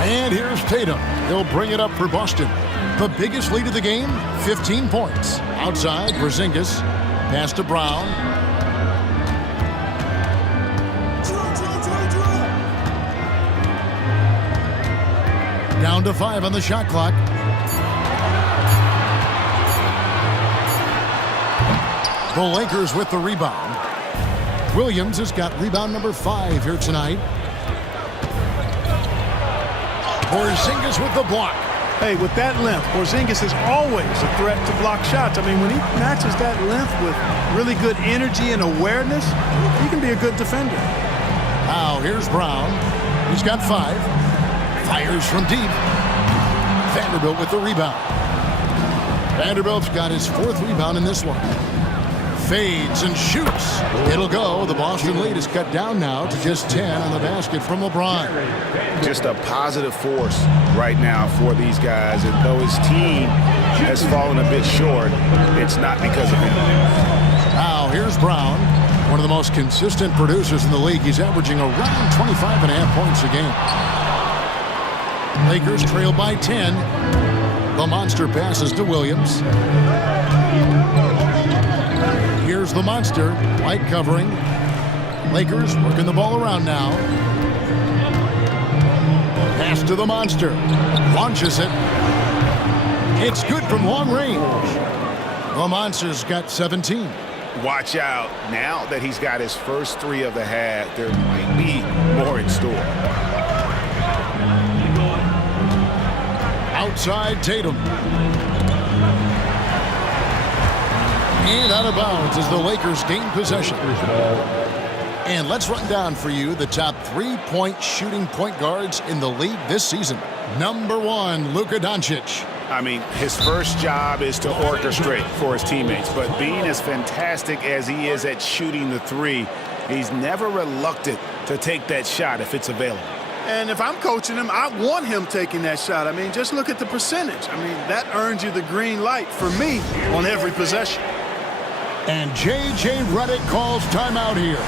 And here's Tatum. He'll bring it up for Boston. The biggest lead of the game, 15 points. Outside, Porzingis. Pass to Brown. Down to 5 on the shot clock. The Lakers with the rebound. Williams has got rebound number 5 here tonight. Porzingis with the block. Hey, with that length, Porzingis is always a threat to block shots. I mean, when he matches that length with really good energy and awareness, he can be a good defender. Now, here's Brown. He's got 5. Fires from deep. Vanderbilt with the rebound. Vanderbilt's got his 4th rebound in this one. Fades and shoots. It'll go. The Boston lead is cut down now to just 10 on the basket from LeBron. Just a positive force right now for these guys. And though his team has fallen a bit short, it's not because of him. Now, here's Brown. One of the most consistent producers in the league. He's averaging around 25.5 points a game. Lakers trail by 10. The monster passes to Williams. Here's the monster. White covering. Lakers working the ball around now. Pass to the monster. Launches it. It's good from long range. The monster's got 17. Watch out. Now that he's got his first 3 of the half, there might be more in store. Outside Tatum. And out of bounds as the Lakers gain possession. And let's run down for you the top 3-point shooting point guards in the league this season. Number 1, Luka Doncic. I mean, his first job is to orchestrate for his teammates, but being as fantastic as he is at shooting the three, he's never reluctant to take that shot if it's available. And if I'm coaching him, I want him taking that shot. I mean, just look at the percentage. I mean, that earns you the green light for me on every possession. And J.J. Redick calls timeout here.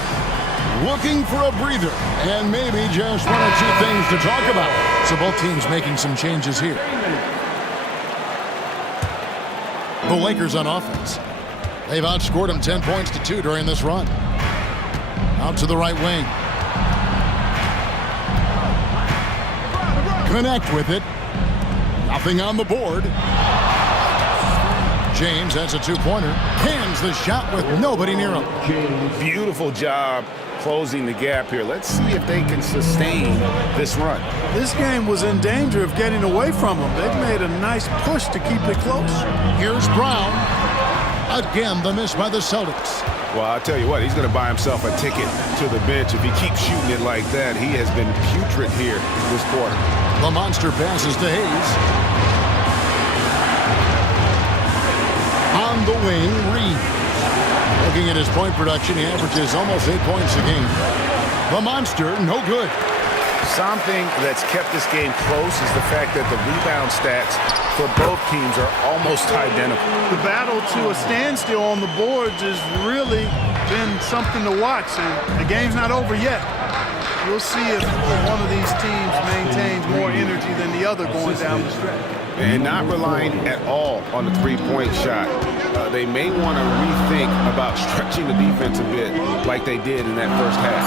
Looking for a breather and maybe just 1 or 2 things to talk about. So both teams making some changes here. The Lakers on offense. They've outscored them 10 points to 2 during this run. Out to the right wing. Connect with it. Nothing on the board. James, that's a 2-pointer. Cans the shot with nobody near him. Beautiful job closing the gap here. Let's see if they can sustain this run. This game was in danger of getting away from them. They've made a nice push to keep it close. Here's Brown. Again, the miss by the Celtics. Well, I'll tell you what, he's going to buy himself a ticket to the bench. If he keeps shooting it like that, he has been putrid here this quarter. The monster passes to Hayes. On the wing, Reed. Looking at his point production, he averages almost 8 points a game. The monster, no good. Something that's kept this game close is the fact that the rebound stats for both teams are almost identical. The battle to a standstill on the boards has really been something to watch, and the game's not over yet. We'll see if one of these teams maintains more energy than the other going down the stretch. And not relying at all on the three-point shot. They may want to rethink about stretching the defense a bit like they did in that first half.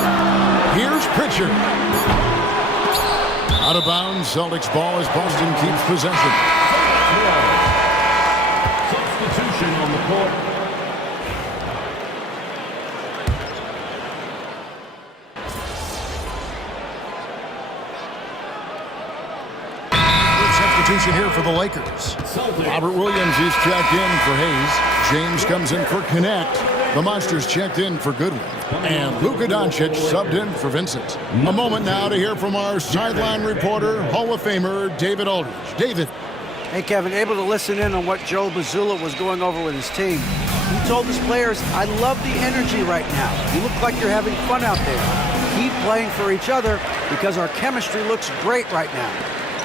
Here's Pritchard. Out of bounds, Celtics ball as Boston keeps possession. Substitution on the court. Substitution here for the Lakers. Robert Williams is checked in for Hayes. James comes in for Connect. The Monsters checked in for Goodwin. And Luka Doncic subbed in for Vincent. A moment now to hear from our sideline reporter, Hall of Famer David Aldridge. David. Hey, Kevin, able to listen in on what Joe Mazzulla was going over with his team. He told his players, I love the energy right now. You look like you're having fun out there. Keep playing for each other because our chemistry looks great right now.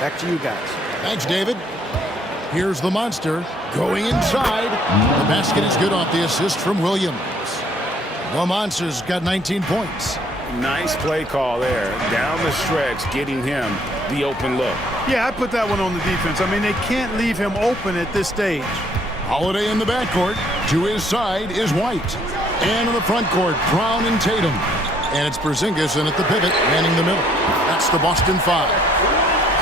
Back to you guys. Thanks, David. Here's the monster going inside. The basket is good off the assist from Williams. The Monsters got 19 points. Nice play call there. Down the stretch, getting him the open look. Yeah, I put that one on the defense. I mean, they can't leave him open at this stage. Holiday in the backcourt. To his side is White. And in the front court, Brown and Tatum. And it's Porzingis in at the pivot, manning the middle. That's the Boston Five.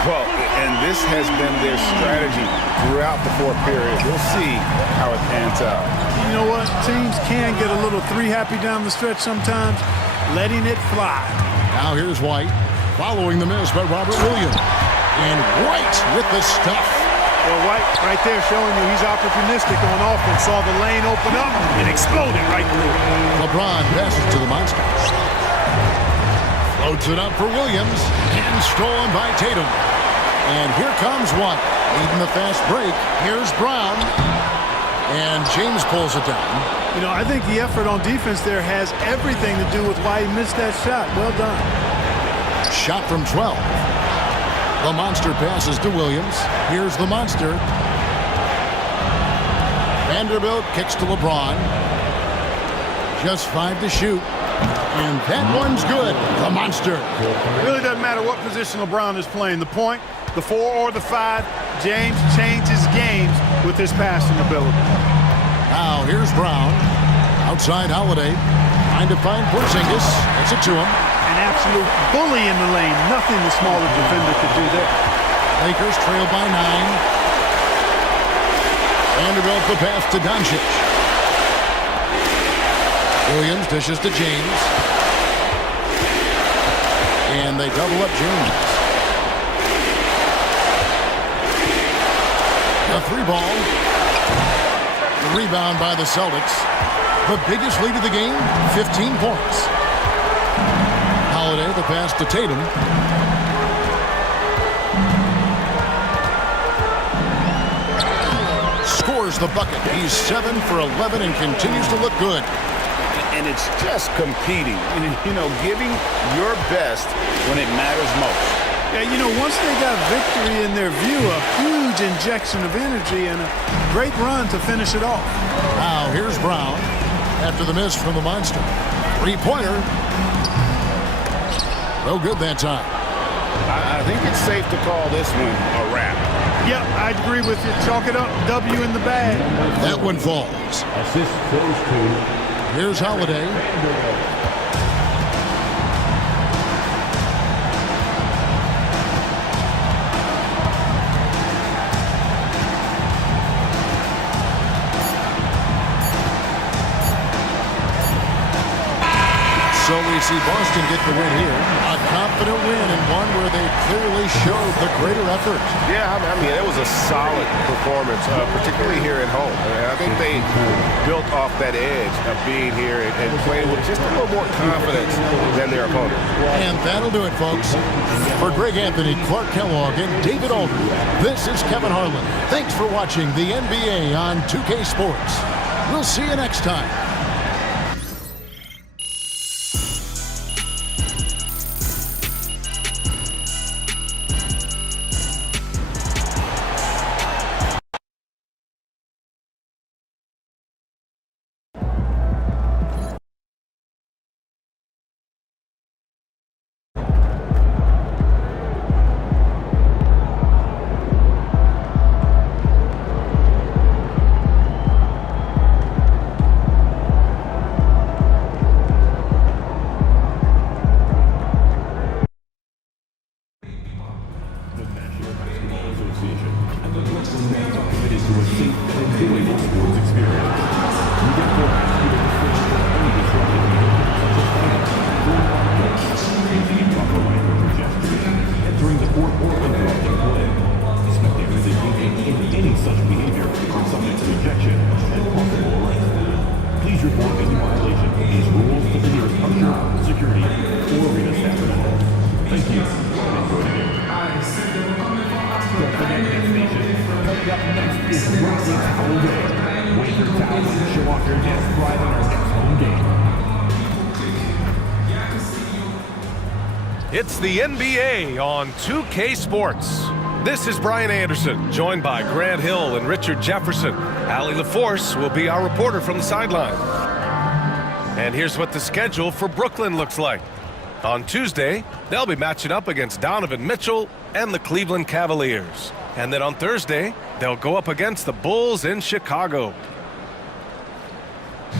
Well, and this has been their strategy throughout the fourth period. We'll see how it pans out. You know what? Teams can get a little three-happy down the stretch sometimes, letting it fly. Now here's White, following the miss by Robert Williams. And White with the stuff. Well, White right there showing you he's opportunistic on offense. Saw the lane open up and exploded right through. LeBron passes to the Monsters. Floats it up for Williams and stolen by Tatum. And here comes one. Leading the fast break. Here's Brown. And James pulls it down. You know, I think the effort on defense there has everything to do with why he missed that shot. Well done. Shot from 12. The monster passes to Williams. Here's the monster. Vanderbilt kicks to LeBron. Just 5 to shoot. And that one's good. The monster. It really doesn't matter what position LeBron is playing. The point, the 4 or the 5, James changes games with his passing ability. Now here's Brown. Outside Holiday. Trying to find Porzingis. Gets it to him. An absolute bully in the lane. Nothing the smaller defender could do there. Lakers trail by 9. Vanderbilt the pass to Doncic. Williams dishes to James. And they double up James. A 3-ball. The rebound by the Celtics. The biggest lead of the game, 15 points. the pass to Tatum. Scores the bucket. He's 7 for 11 and continues to look good. And it's just competing, you know, giving your best when it matters most. Yeah, you know, once they got victory in their view, a huge injection of energy and a great run to finish it off. Now here's Brown after the miss from the Monster. Three-pointer. No good that time. I think it's safe to call this one a wrap. Yep, I agree with you. Chalk it up, W in the bag. That one falls. Assist goes to Here's Holiday. So we see Boston get the win here. A confident win and one where they clearly showed the greater effort. Yeah, I mean, it was a solid performance, particularly here at home. I think they built off that edge of being here and playing with just a little more confidence than their opponent. And that'll do it, folks. For Greg Anthony, Clark Kellogg, and David Aldridge, this is Kevin Harlan. Thanks for watching the NBA on 2K Sports. We'll see you next time. It's the NBA on 2K Sports. This is Brian Anderson, joined by Grant Hill and Richard Jefferson. Allie LaForce will be our reporter from the sideline. And here's what the schedule for Brooklyn looks like. On Tuesday, they'll be matching up against Donovan Mitchell and the Cleveland Cavaliers. And then on Thursday, they'll go up against the Bulls in Chicago.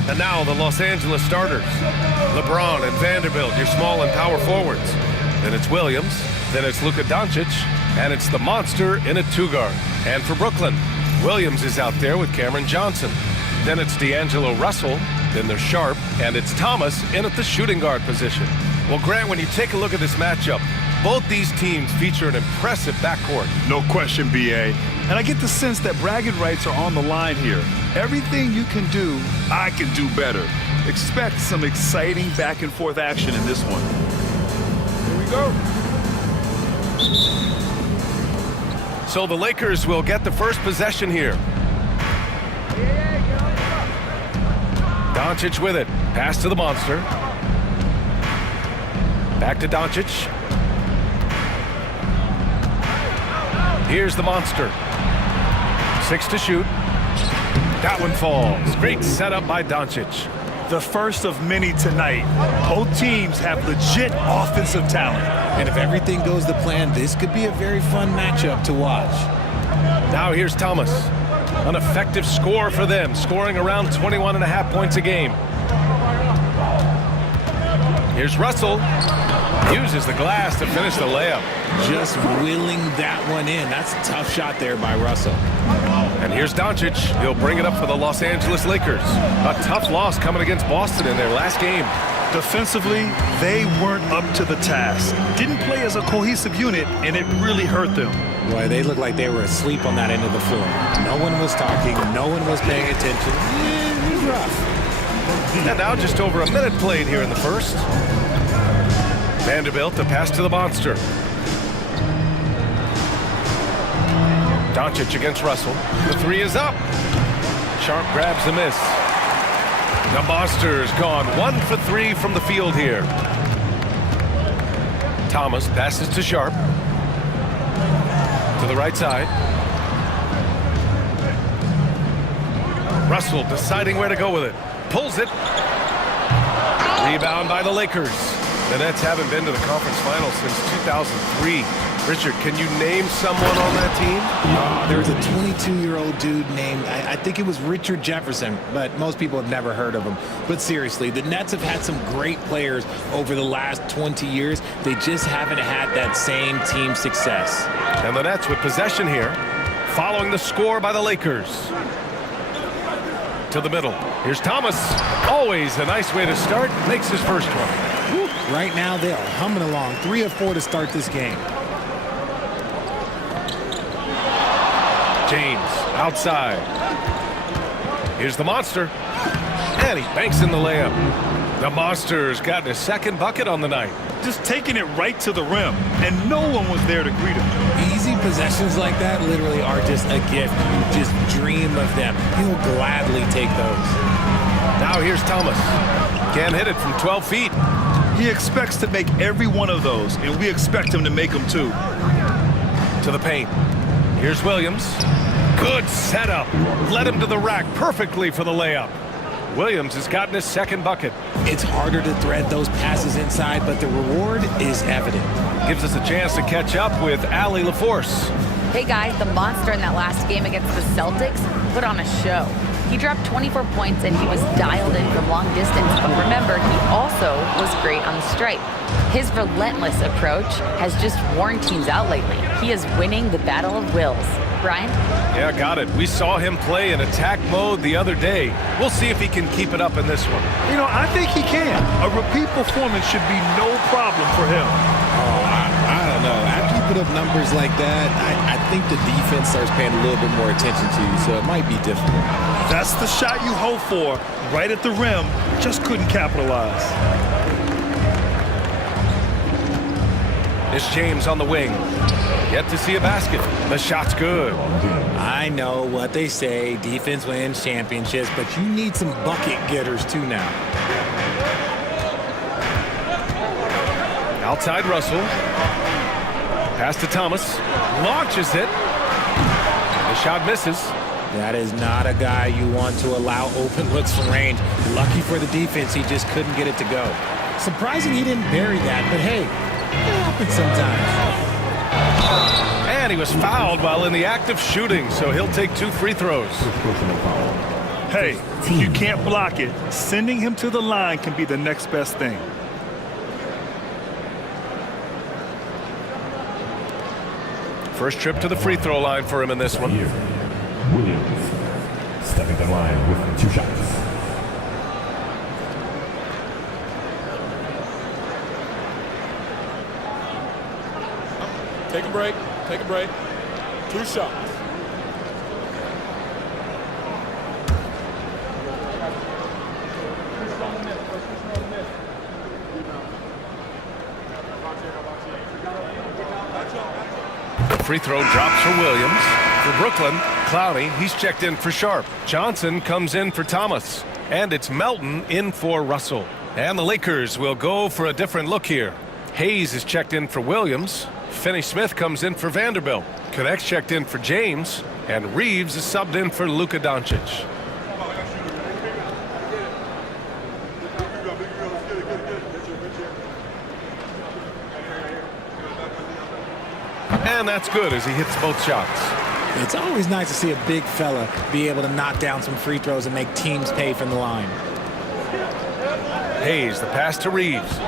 And now the Los Angeles starters. LeBron and Vanderbilt, your small and power forwards. Then it's Williams, then it's Luka Doncic, and it's the monster in a two-guard. And for Brooklyn, Williams is out there with Cameron Johnson. Then it's D'Angelo Russell, then there's Sharp, and it's Thomas in at the shooting guard position. Well, Grant, when you take a look at this matchup, both these teams feature an impressive backcourt. No question, B.A. And I get the sense that bragging rights are on the line here. Everything you can do, I can do better. Expect some exciting back-and-forth action in this one. Here we go. So the Lakers will get the first possession here. Doncic with it. Pass to the monster. Back to Doncic. Here's the monster. 6 to shoot. That one falls. Great setup by Doncic. The first of many tonight. Both teams have legit offensive talent. And if everything goes to plan, this could be a very fun matchup to watch. Now here's Thomas. An effective score for them, scoring around 21.5 points a game. Here's Russell. Uses the glass to finish the layup. Just willing that one in. That's a tough shot there by Russell. And here's Doncic. He'll bring it up for the Los Angeles Lakers. A tough loss coming against Boston in their last game. Defensively, they weren't up to the task. Didn't play as a cohesive unit, and it really hurt them. Boy, they looked like they were asleep on that end of the floor. No one was talking. No one was paying attention. It was rough. And now just over a minute played here in the first. Vanderbilt, the pass to the monster. Doncic against Russell. The three is up. Sharp grabs the miss. The monster's gone 1 for 3 from the field here. Thomas passes to Sharp. To the right side. Russell deciding where to go with it. Pulls it. Rebound by the Lakers. The Nets haven't been to the conference finals since 2003. Richard, can you name someone on that team? There was a 22-year-old dude named, I think it was Richard Jefferson, but most people have never heard of him. But seriously, the Nets have had some great players over the last 20 years. They just haven't had that same team success. And the Nets with possession here, following the score by the Lakers. To the middle. Here's Thomas. Always a nice way to start. Makes his first one. Right now, they are humming along. 3 of 4 to start this game. James outside. Here's the monster. And he banks in the layup. The monster's gotten his second bucket on the night. Just taking it right to the rim, and no one was there to greet him. Easy possessions like that literally are just a gift. You just dream of them. He'll gladly take those. Now here's Thomas. Can't hit it from 12 feet. He expects to make every one of those, and we expect him to make them too. To the paint. Here's Williams. Good setup. Led him to the rack perfectly for the layup. Williams has gotten his second bucket. It's harder to thread those passes inside, but the reward is evident. Gives us a chance to catch up with Allie LaForce. Hey guys, the monster in that last game against the Celtics put on a show. He dropped 24 points and he was dialed in from long distance, but remember, he also was great on the stripe. His relentless approach has just worn teams out lately. He is winning the battle of wills. Brian? Yeah, got it. We saw him play in attack mode the other day. We'll see if he can keep it up in this one. You know, I think he can. A repeat performance should be no problem for him. Oh, I don't know. After you put up numbers like that, I think the defense starts paying a little bit more attention to you, so it might be difficult. That's the shot you hope for, right at the rim. Just couldn't capitalize. It's James on the wing. Yet to see a basket. The shot's good. I know what they say, defense wins championships, but you need some bucket getters too now. Outside Russell. Pass to Thomas. Launches it. The shot misses. That is not a guy you want to allow open looks from range. Lucky for the defense, he just couldn't get it to go. Surprising he didn't bury that, but hey, it happens sometimes. And he was fouled while in the act of shooting, so he'll take 2 free throws. Hey, if you can't block it, sending him to the line can be the next best thing. First trip to the free throw line for him in this one. Williams stepping the line with 2 shots. Take a break. Take a break. 2 shots. The free throw drops for Williams. For Brooklyn, Clowney, he's checked in for Sharp. Johnson comes in for Thomas. And it's Melton in for Russell. And the Lakers will go for a different look here. Hayes is checked in for Williams. Finney-Smith comes in for Vanderbilt. Connects checked in for James. And Reeves is subbed in for Luka Doncic. And that's good as he hits both shots. It's always nice to see a big fella be able to knock down some free throws and make teams pay from the line. Hayes, the pass to Reeves.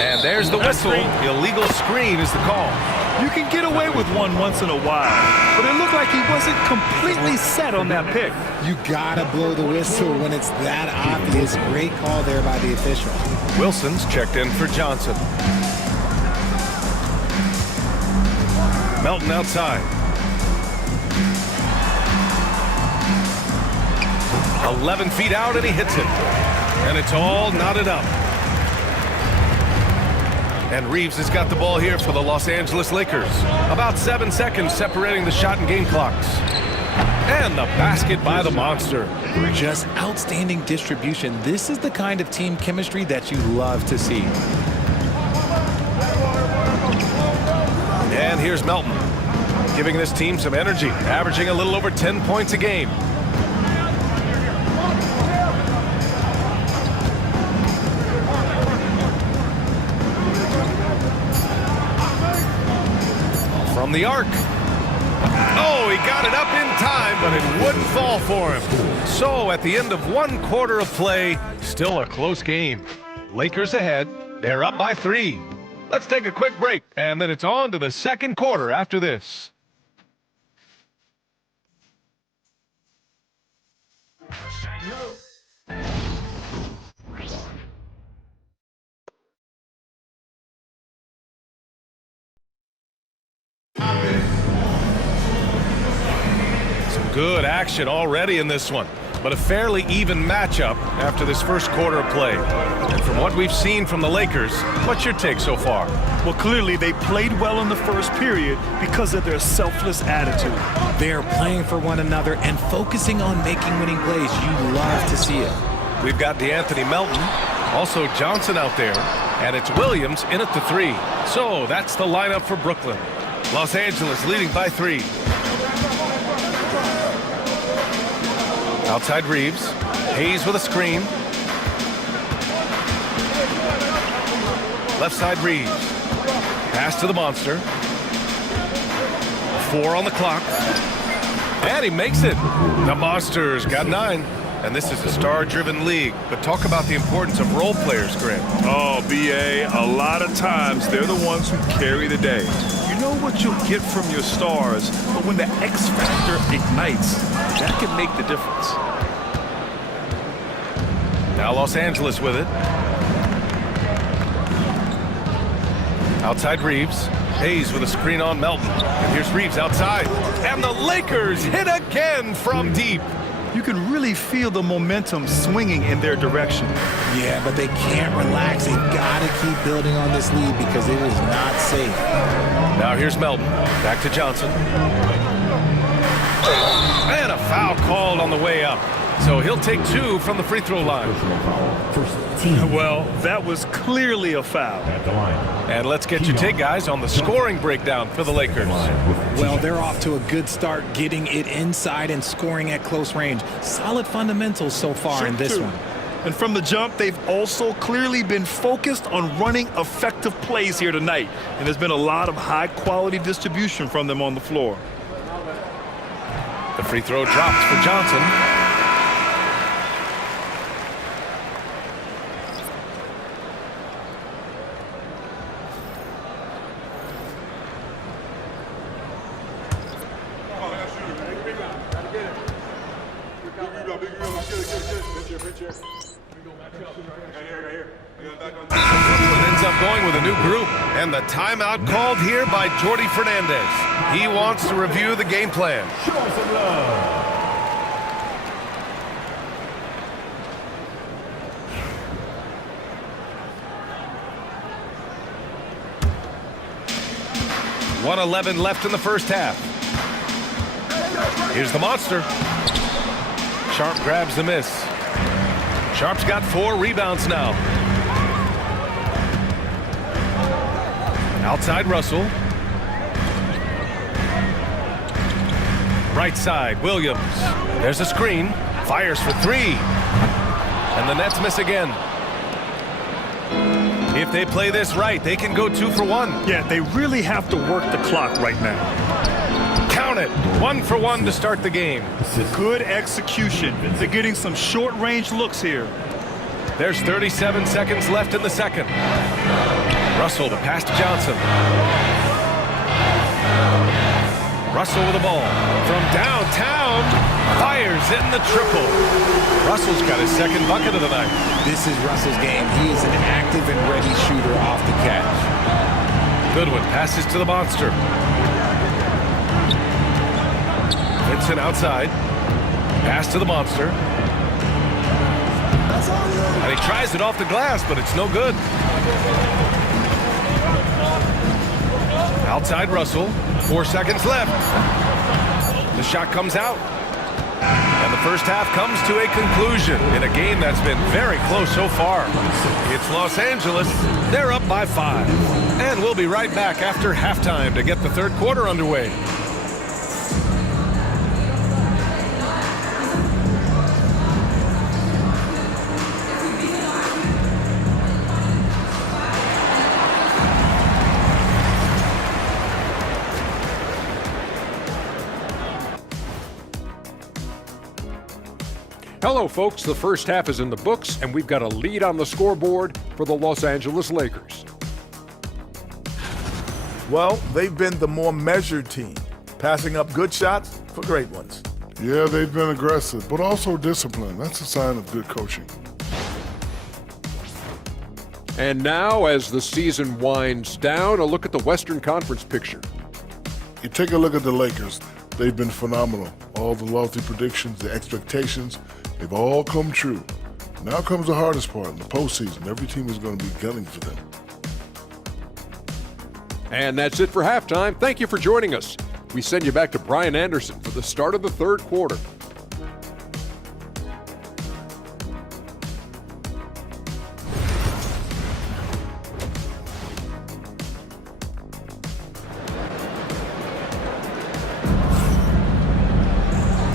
And there's the whistle. Illegal screen is the call. You can get away with one once in a while, but it looked like he wasn't completely set on that pick. You gotta blow the whistle when it's that obvious. Great call there by the official. Wilson's checked in for Johnson. Melton outside. 11 feet out and he hits it. And it's all knotted up. And Reeves has got the ball here for the Los Angeles Lakers. About 7 seconds separating the shot and game clocks. And the basket by the Monster. Just outstanding distribution. This is the kind of team chemistry that you love to see. And here's Melton, giving this team some energy, averaging a little over 10 points a game. From the arc. Oh, he got it up in time, but it wouldn't fall for him. So at the end of 1 quarter of play, still a close game. Lakers ahead. They're up by 3. Let's take a quick break, and then it's on to the second quarter after this. Some good action already in this one, but a fairly even matchup after this first quarter of play. And from what we've seen from the Lakers, what's your take so far? Well, clearly they played well in the first period because of their selfless attitude. They're playing for one another and focusing on making winning plays. You love to see it. We've got DeAnthony Melton, also Johnson out there, and it's Williams in at the 3. So that's the lineup for Brooklyn. Los Angeles leading by 3. Outside Reeves. Hayes with a screen. Left side Reeves. Pass to the Monster. 4 on the clock. And he makes it. The Monster's got 9. And this is a star-driven league. But talk about the importance of role players, Grant. Oh, B.A., a lot of times they're the ones who carry the day. You know what you'll get from your stars, but when the X factor ignites, that can make the difference. Now Los Angeles with it. Outside Reeves. Hayes with a screen on Melton. And here's Reeves outside. And the Lakers hit again from deep. You can really feel the momentum swinging in their direction. Yeah, but they can't relax. They've got to keep building on this lead because it is not safe. Now here's Melton. Back to Johnson. And a foul called on the way up. So he'll take 2 from the free throw line. Well, that was clearly a foul. And let's get your take, guys, on the scoring breakdown for the Lakers. Well, they're off to a good start getting it inside and scoring at close range. Solid fundamentals so far in this one. And from the jump, they've also clearly been focused on running effective plays here tonight. And there's been a lot of high-quality distribution from them on the floor. The free throw dropped for Johnson. Ends up going with a new group, and the timeout called here by Jordi Fernandez. He wants to review the game plan. .111 left in the first half. Here's the Monster. Sharp grabs the miss. Sharp's got 4 rebounds now. Outside Russell. Right side, Williams. There's a screen. Fires for 3. And the Nets miss again. If they play this right, they can go 2 for 1. Yeah, they really have to work the clock right now. Count it. 1 for 1 to start the game. Good execution. They're getting some short-range looks here. There's 37 seconds left in the second. Russell, the pass to Johnson. Russell with the ball. From downtown, fires in the triple. Russell's got his second bucket of the night. This is Russell's game. He is an active and ready shooter off the catch. Goodwin passes to the Monster. Vincent outside. Pass to the Monster. And he tries it off the glass, but it's no good. Outside Russell. 4 seconds left. The shot comes out. And the first half comes to a conclusion in a game that's been very close so far. It's Los Angeles. They're up by 5. And we'll be right back after halftime to get the third quarter underway. Hello, folks. The first half is in the books, and we've got a lead on the scoreboard for the Los Angeles Lakers. Well, they've been the more measured team, passing up good shots for great ones. Yeah, they've been aggressive, but also disciplined. That's a sign of good coaching. And now, as the season winds down, a look at the Western Conference picture. You take a look at the Lakers. They've been phenomenal. All the lofty predictions, the expectations, they've all come true. Now comes the hardest part in the postseason. Every team is going to be gunning for them. And that's it for halftime. Thank you for joining us. We send you back to Brian Anderson for the start of the third quarter.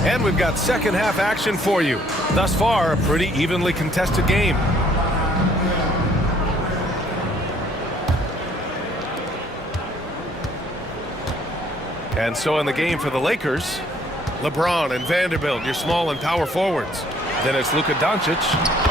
And we've got second half action for you. Thus far, a pretty evenly contested game. And so in the game for the Lakers, LeBron and Vanderbilt, your small and power forwards. Then it's Luka Doncic,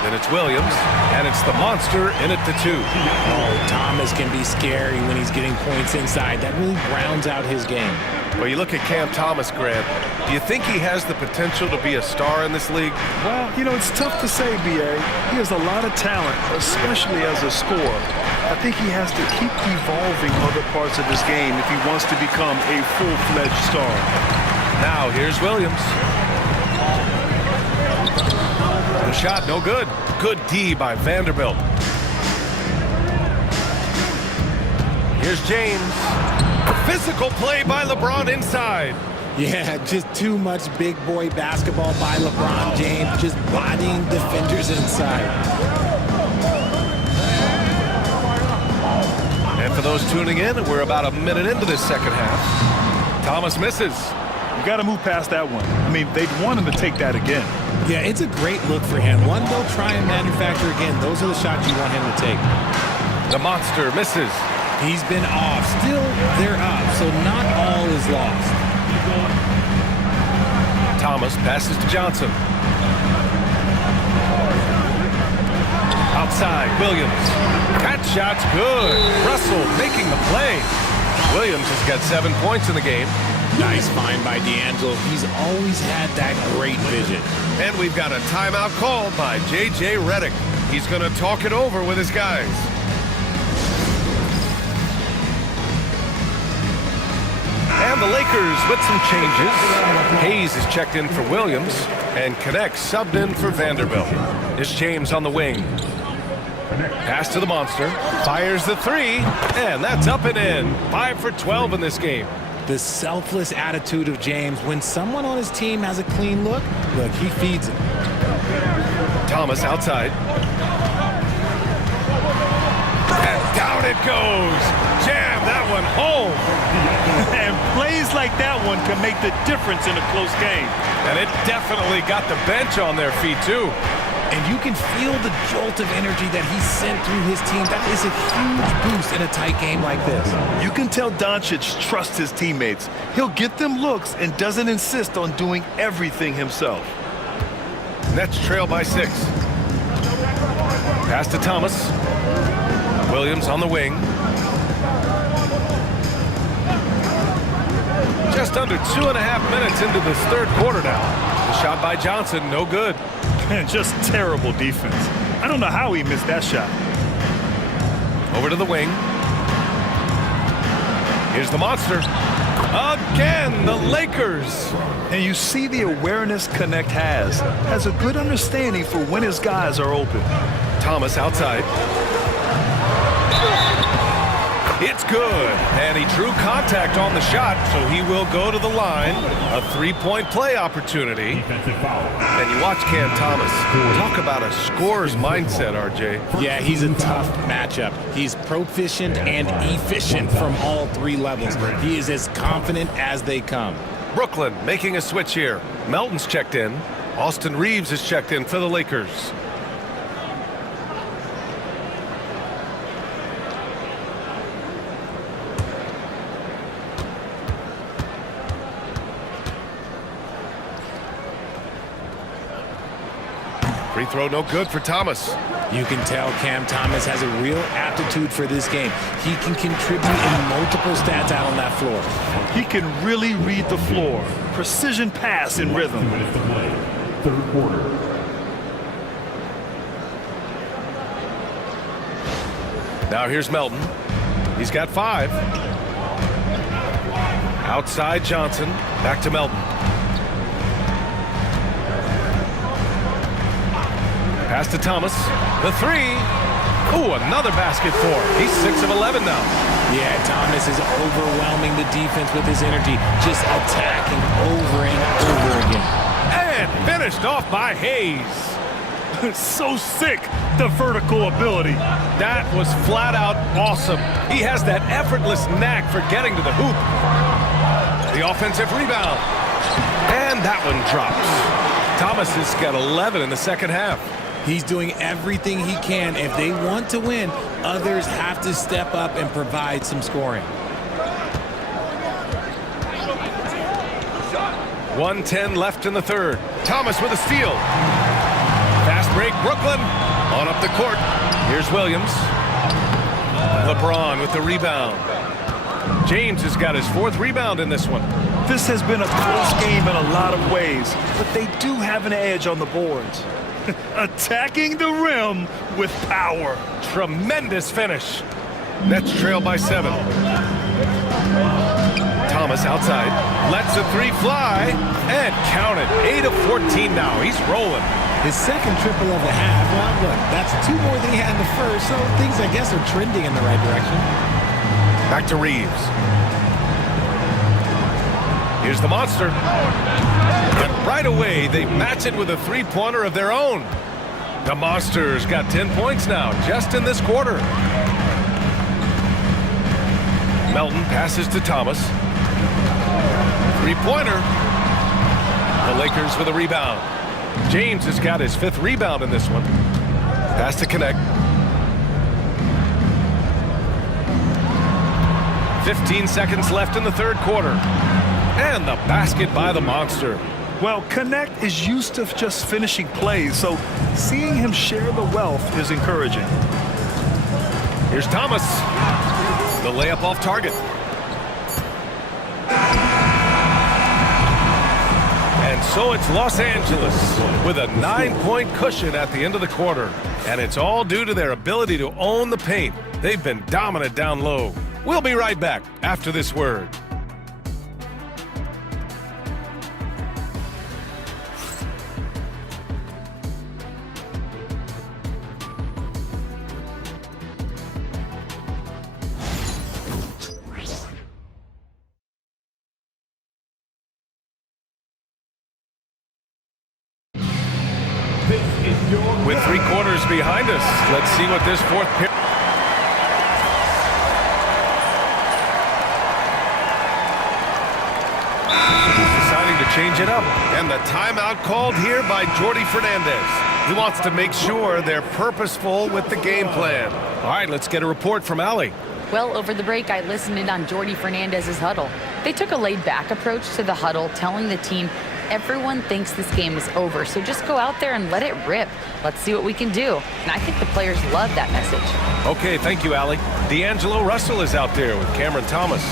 then it's Williams, and it's the monster in at the 2. Oh, Thomas can be scary when he's getting points inside. That really rounds out his game. Well, you look at Cam Thomas, Grant. Do you think he has the potential to be a star in this league? Well, it's tough to say, B.A. He has a lot of talent, especially as a scorer. I think he has to keep evolving other parts of his game if he wants to become a full-fledged star. Now, here's Williams. The shot, no good. Good D by Vanderbilt. Here's James. Physical play by LeBron inside. Yeah, just too much big boy basketball by LeBron James, just bodying defenders inside. And for those tuning in, we're about a minute into this second half. Thomas misses. You got to move past that one. I mean, they'd want him to take that again. Yeah, it's a great look for him. One they'll try and manufacture again. Those are the shots you want him to take. The monster misses. He's been off. Still, they're up, so not all is lost. Thomas passes to Johnson. Outside, Williams. That shot's good. Russell making the play. Williams has got 7 points in the game. Nice find by D'Angelo. He's always had that great vision. And we've got a timeout called by J.J. Redick. He's going to talk it over with his guys. And the Lakers with some changes. Hayes is checked in for Williams, and Connect subbed in for Vanderbilt. It's James on the wing. Pass to the monster. Fires the 3, and that's up and in. 5 for 12 in this game. The selfless attitude of James. When someone on his team has a clean look, he feeds it. Thomas outside. And down it goes. Jam that one home. And plays like that one can make the difference in a close game. And it definitely got the bench on their feet, too. And you can feel the jolt of energy that he sent through his team. That is a huge boost in a tight game like this. You can tell Doncic trusts his teammates. He'll get them looks and doesn't insist on doing everything himself. Nets trail by 6. Pass to Thomas. Williams on the wing. Just under 2.5 minutes into this third quarter now. The shot by Johnson, no good. Just terrible defense. I don't know how he missed that shot. Over to the wing. Here's the monster. Again, the Lakers. And you see the awareness Connect has a good understanding for when his guys are open. Thomas outside. It's good. And he drew contact on the shot, so he will go to the line. A 3-point play opportunity. And you watch Cam Thomas. Talk about a scorer's mindset, RJ. Yeah, he's a tough matchup. He's proficient and efficient from all three levels. He is as confident as they come. Brooklyn making a switch here. Melton's checked in. Austin Reeves is checked in for the Lakers. Free throw no good for Thomas. You can tell Cam Thomas has a real aptitude for this game. He can contribute in multiple stats out on that floor. He can really read the floor. Precision pass in rhythm. Third quarter. Now here's Melton. He's got 5. Outside Johnson. Back to Melton. Pass to Thomas. The 3. Ooh, another basket for him. He's 6 of 11 now. Yeah, Thomas is overwhelming the defense with his energy, just attacking over and over again. And finished off by Hayes. So sick, the vertical ability. That was flat out awesome. He has that effortless knack for getting to the hoop. The offensive rebound. And that one drops. Thomas has got 11 in the second half. He's doing everything he can. If they want to win, others have to step up and provide some scoring. 1:10 left in the third. Thomas with a steal. Fast break, Brooklyn. On up the court. Here's Williams. LeBron with the rebound. James has got his 4th rebound in this one. This has been a close game in a lot of ways, but they do have an edge on the boards. Attacking the rim with power. Tremendous finish. Nets trail by 7. Thomas outside. Lets a 3 fly. And count it. 8 of 14 now. He's rolling. His second triple of the half. Well, look, that's 2 more than he had in the first, so things, I guess, are trending in the right direction. Back to Reeves. Here's the monster. And right away, they match it with a 3-pointer of their own. The Monsters got 10 points now, just in this quarter. Melton passes to Thomas. 3-pointer. The Lakers with a rebound. James has got his 5th rebound in this one. Pass to connect. 15 seconds left in the third quarter. And the basket by the Monster. Well, Connect is used to just finishing plays, so seeing him share the wealth is encouraging. Here's Thomas. The layup off target. And so it's Los Angeles with a 9-point cushion at the end of the quarter. And it's all due to their ability to own the paint. They've been dominant down low. We'll be right back after this word. With 3 quarters behind us, let's see what this 4th period. Deciding to change it up. And the timeout called here by Jordi Fernandez. He wants to make sure they're purposeful with the game plan. All right, let's get a report from Allie. Well, over the break, I listened in on Jordi Fernandez's huddle. They took a laid-back approach to the huddle, telling the team, everyone thinks this game is over, so just go out there and let it rip. Let's see what we can do. And I think the players love that message. Okay, thank you, Allie. D'Angelo Russell is out there with Cameron Thomas.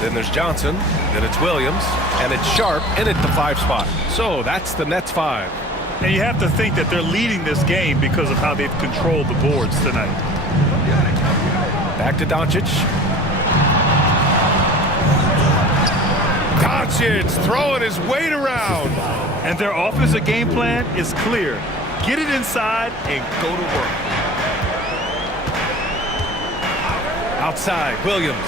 Then there's Johnson, then it's Williams, and it's Sharp in at the 5 spot. So that's the Nets 5. And you have to think that they're leading this game because of how they've controlled the boards tonight. Back to Doncic. Doncic throwing his weight around. And their offensive game plan is clear. Get it inside and go to work. Outside, Williams.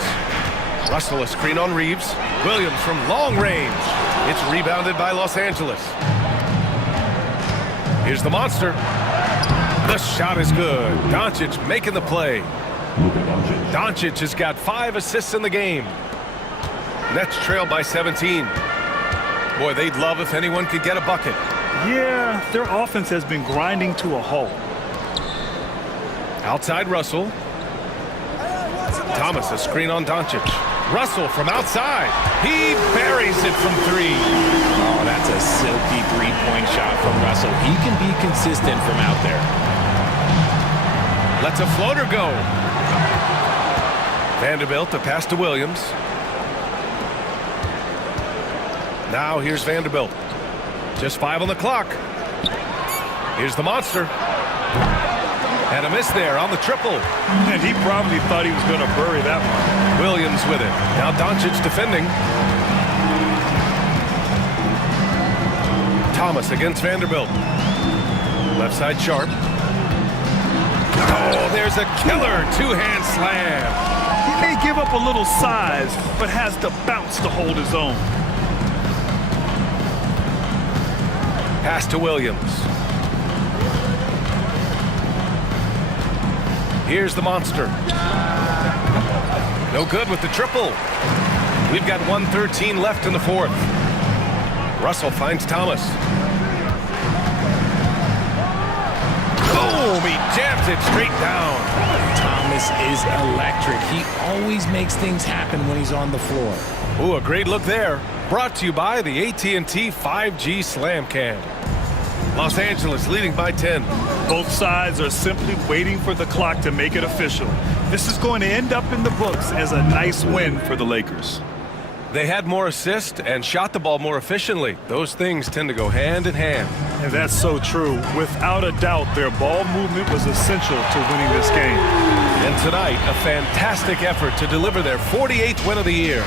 Russell a screen on Reeves. Williams from long range. It's rebounded by Los Angeles. Here's the monster. The shot is good. Doncic making the play. Doncic has got 5 assists in the game. Nets trail by 17. Boy, they'd love if anyone could get a bucket. Yeah, their offense has been grinding to a halt. Outside Russell. Thomas a screen on Doncic. Russell from outside. He buries it from 3. Oh, that's a silky three-point shot from Russell. He can be consistent from out there. Lets a floater go. Vanderbilt a pass to Williams. Now here's Vanderbilt. Just 5 on the clock. Here's the monster. And a miss there on the triple. And he probably thought he was going to bury that one. Williams with it. Now Doncic defending. Thomas against Vanderbilt. Left side Sharp. Oh, there's a killer two-hand slam. He may give up a little size, but has the bounce to hold his own. Pass to Williams. Here's the monster. No good with the triple. We've got 1:13 left in the 4th. Russell finds Thomas. Boom! He jams it straight down. Thomas is electric. He always makes things happen when he's on the floor. Ooh, a great look there. Brought to you by the AT&T 5G Slam Cam. Los Angeles leading by 10. Both sides are simply waiting for the clock to make it official. This is going to end up in the books as a nice win for the Lakers. They had more assists and shot the ball more efficiently. Those things tend to go hand in hand. And that's so true. Without a doubt, their ball movement was essential to winning this game. And tonight, a fantastic effort to deliver their 48th win of the year.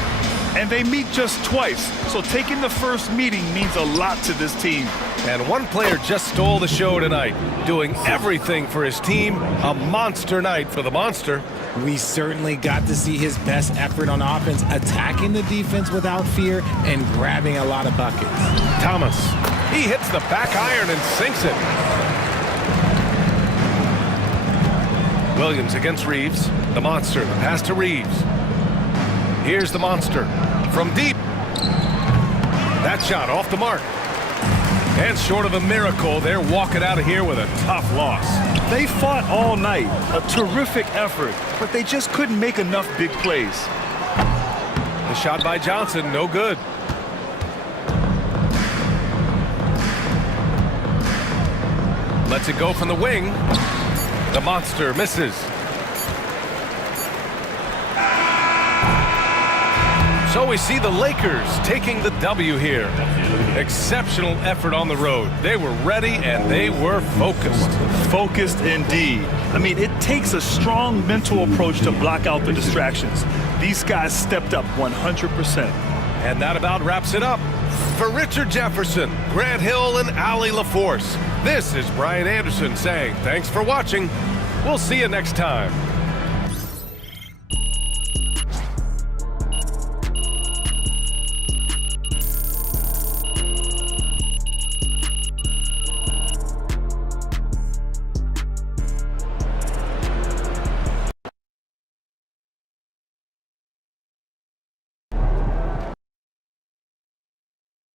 And they meet just twice, so taking the first meeting means a lot to this team. And one player just stole the show tonight, doing everything for his team. A monster night for the monster. We certainly got to see his best effort on offense, attacking the defense without fear and grabbing a lot of buckets. Thomas, he hits the back iron and sinks it. Williams against Reeves. The monster, the pass to Reeves. Here's the monster from deep. That shot off the mark. And short of a miracle, they're walking out of here with a tough loss. They fought all night, a terrific effort, but they just couldn't make enough big plays. The shot by Johnson, no good. Lets it go from the wing. The monster misses. So we see the Lakers taking the W here. Exceptional effort on the road. They were ready and they were focused. Focused indeed. I mean, it takes a strong mental approach to block out the distractions. These guys stepped up 100%. And that about wraps it up. For Richard Jefferson, Grant Hill, and Allie LaForce, this is Brian Anderson saying thanks for watching. We'll see you next time.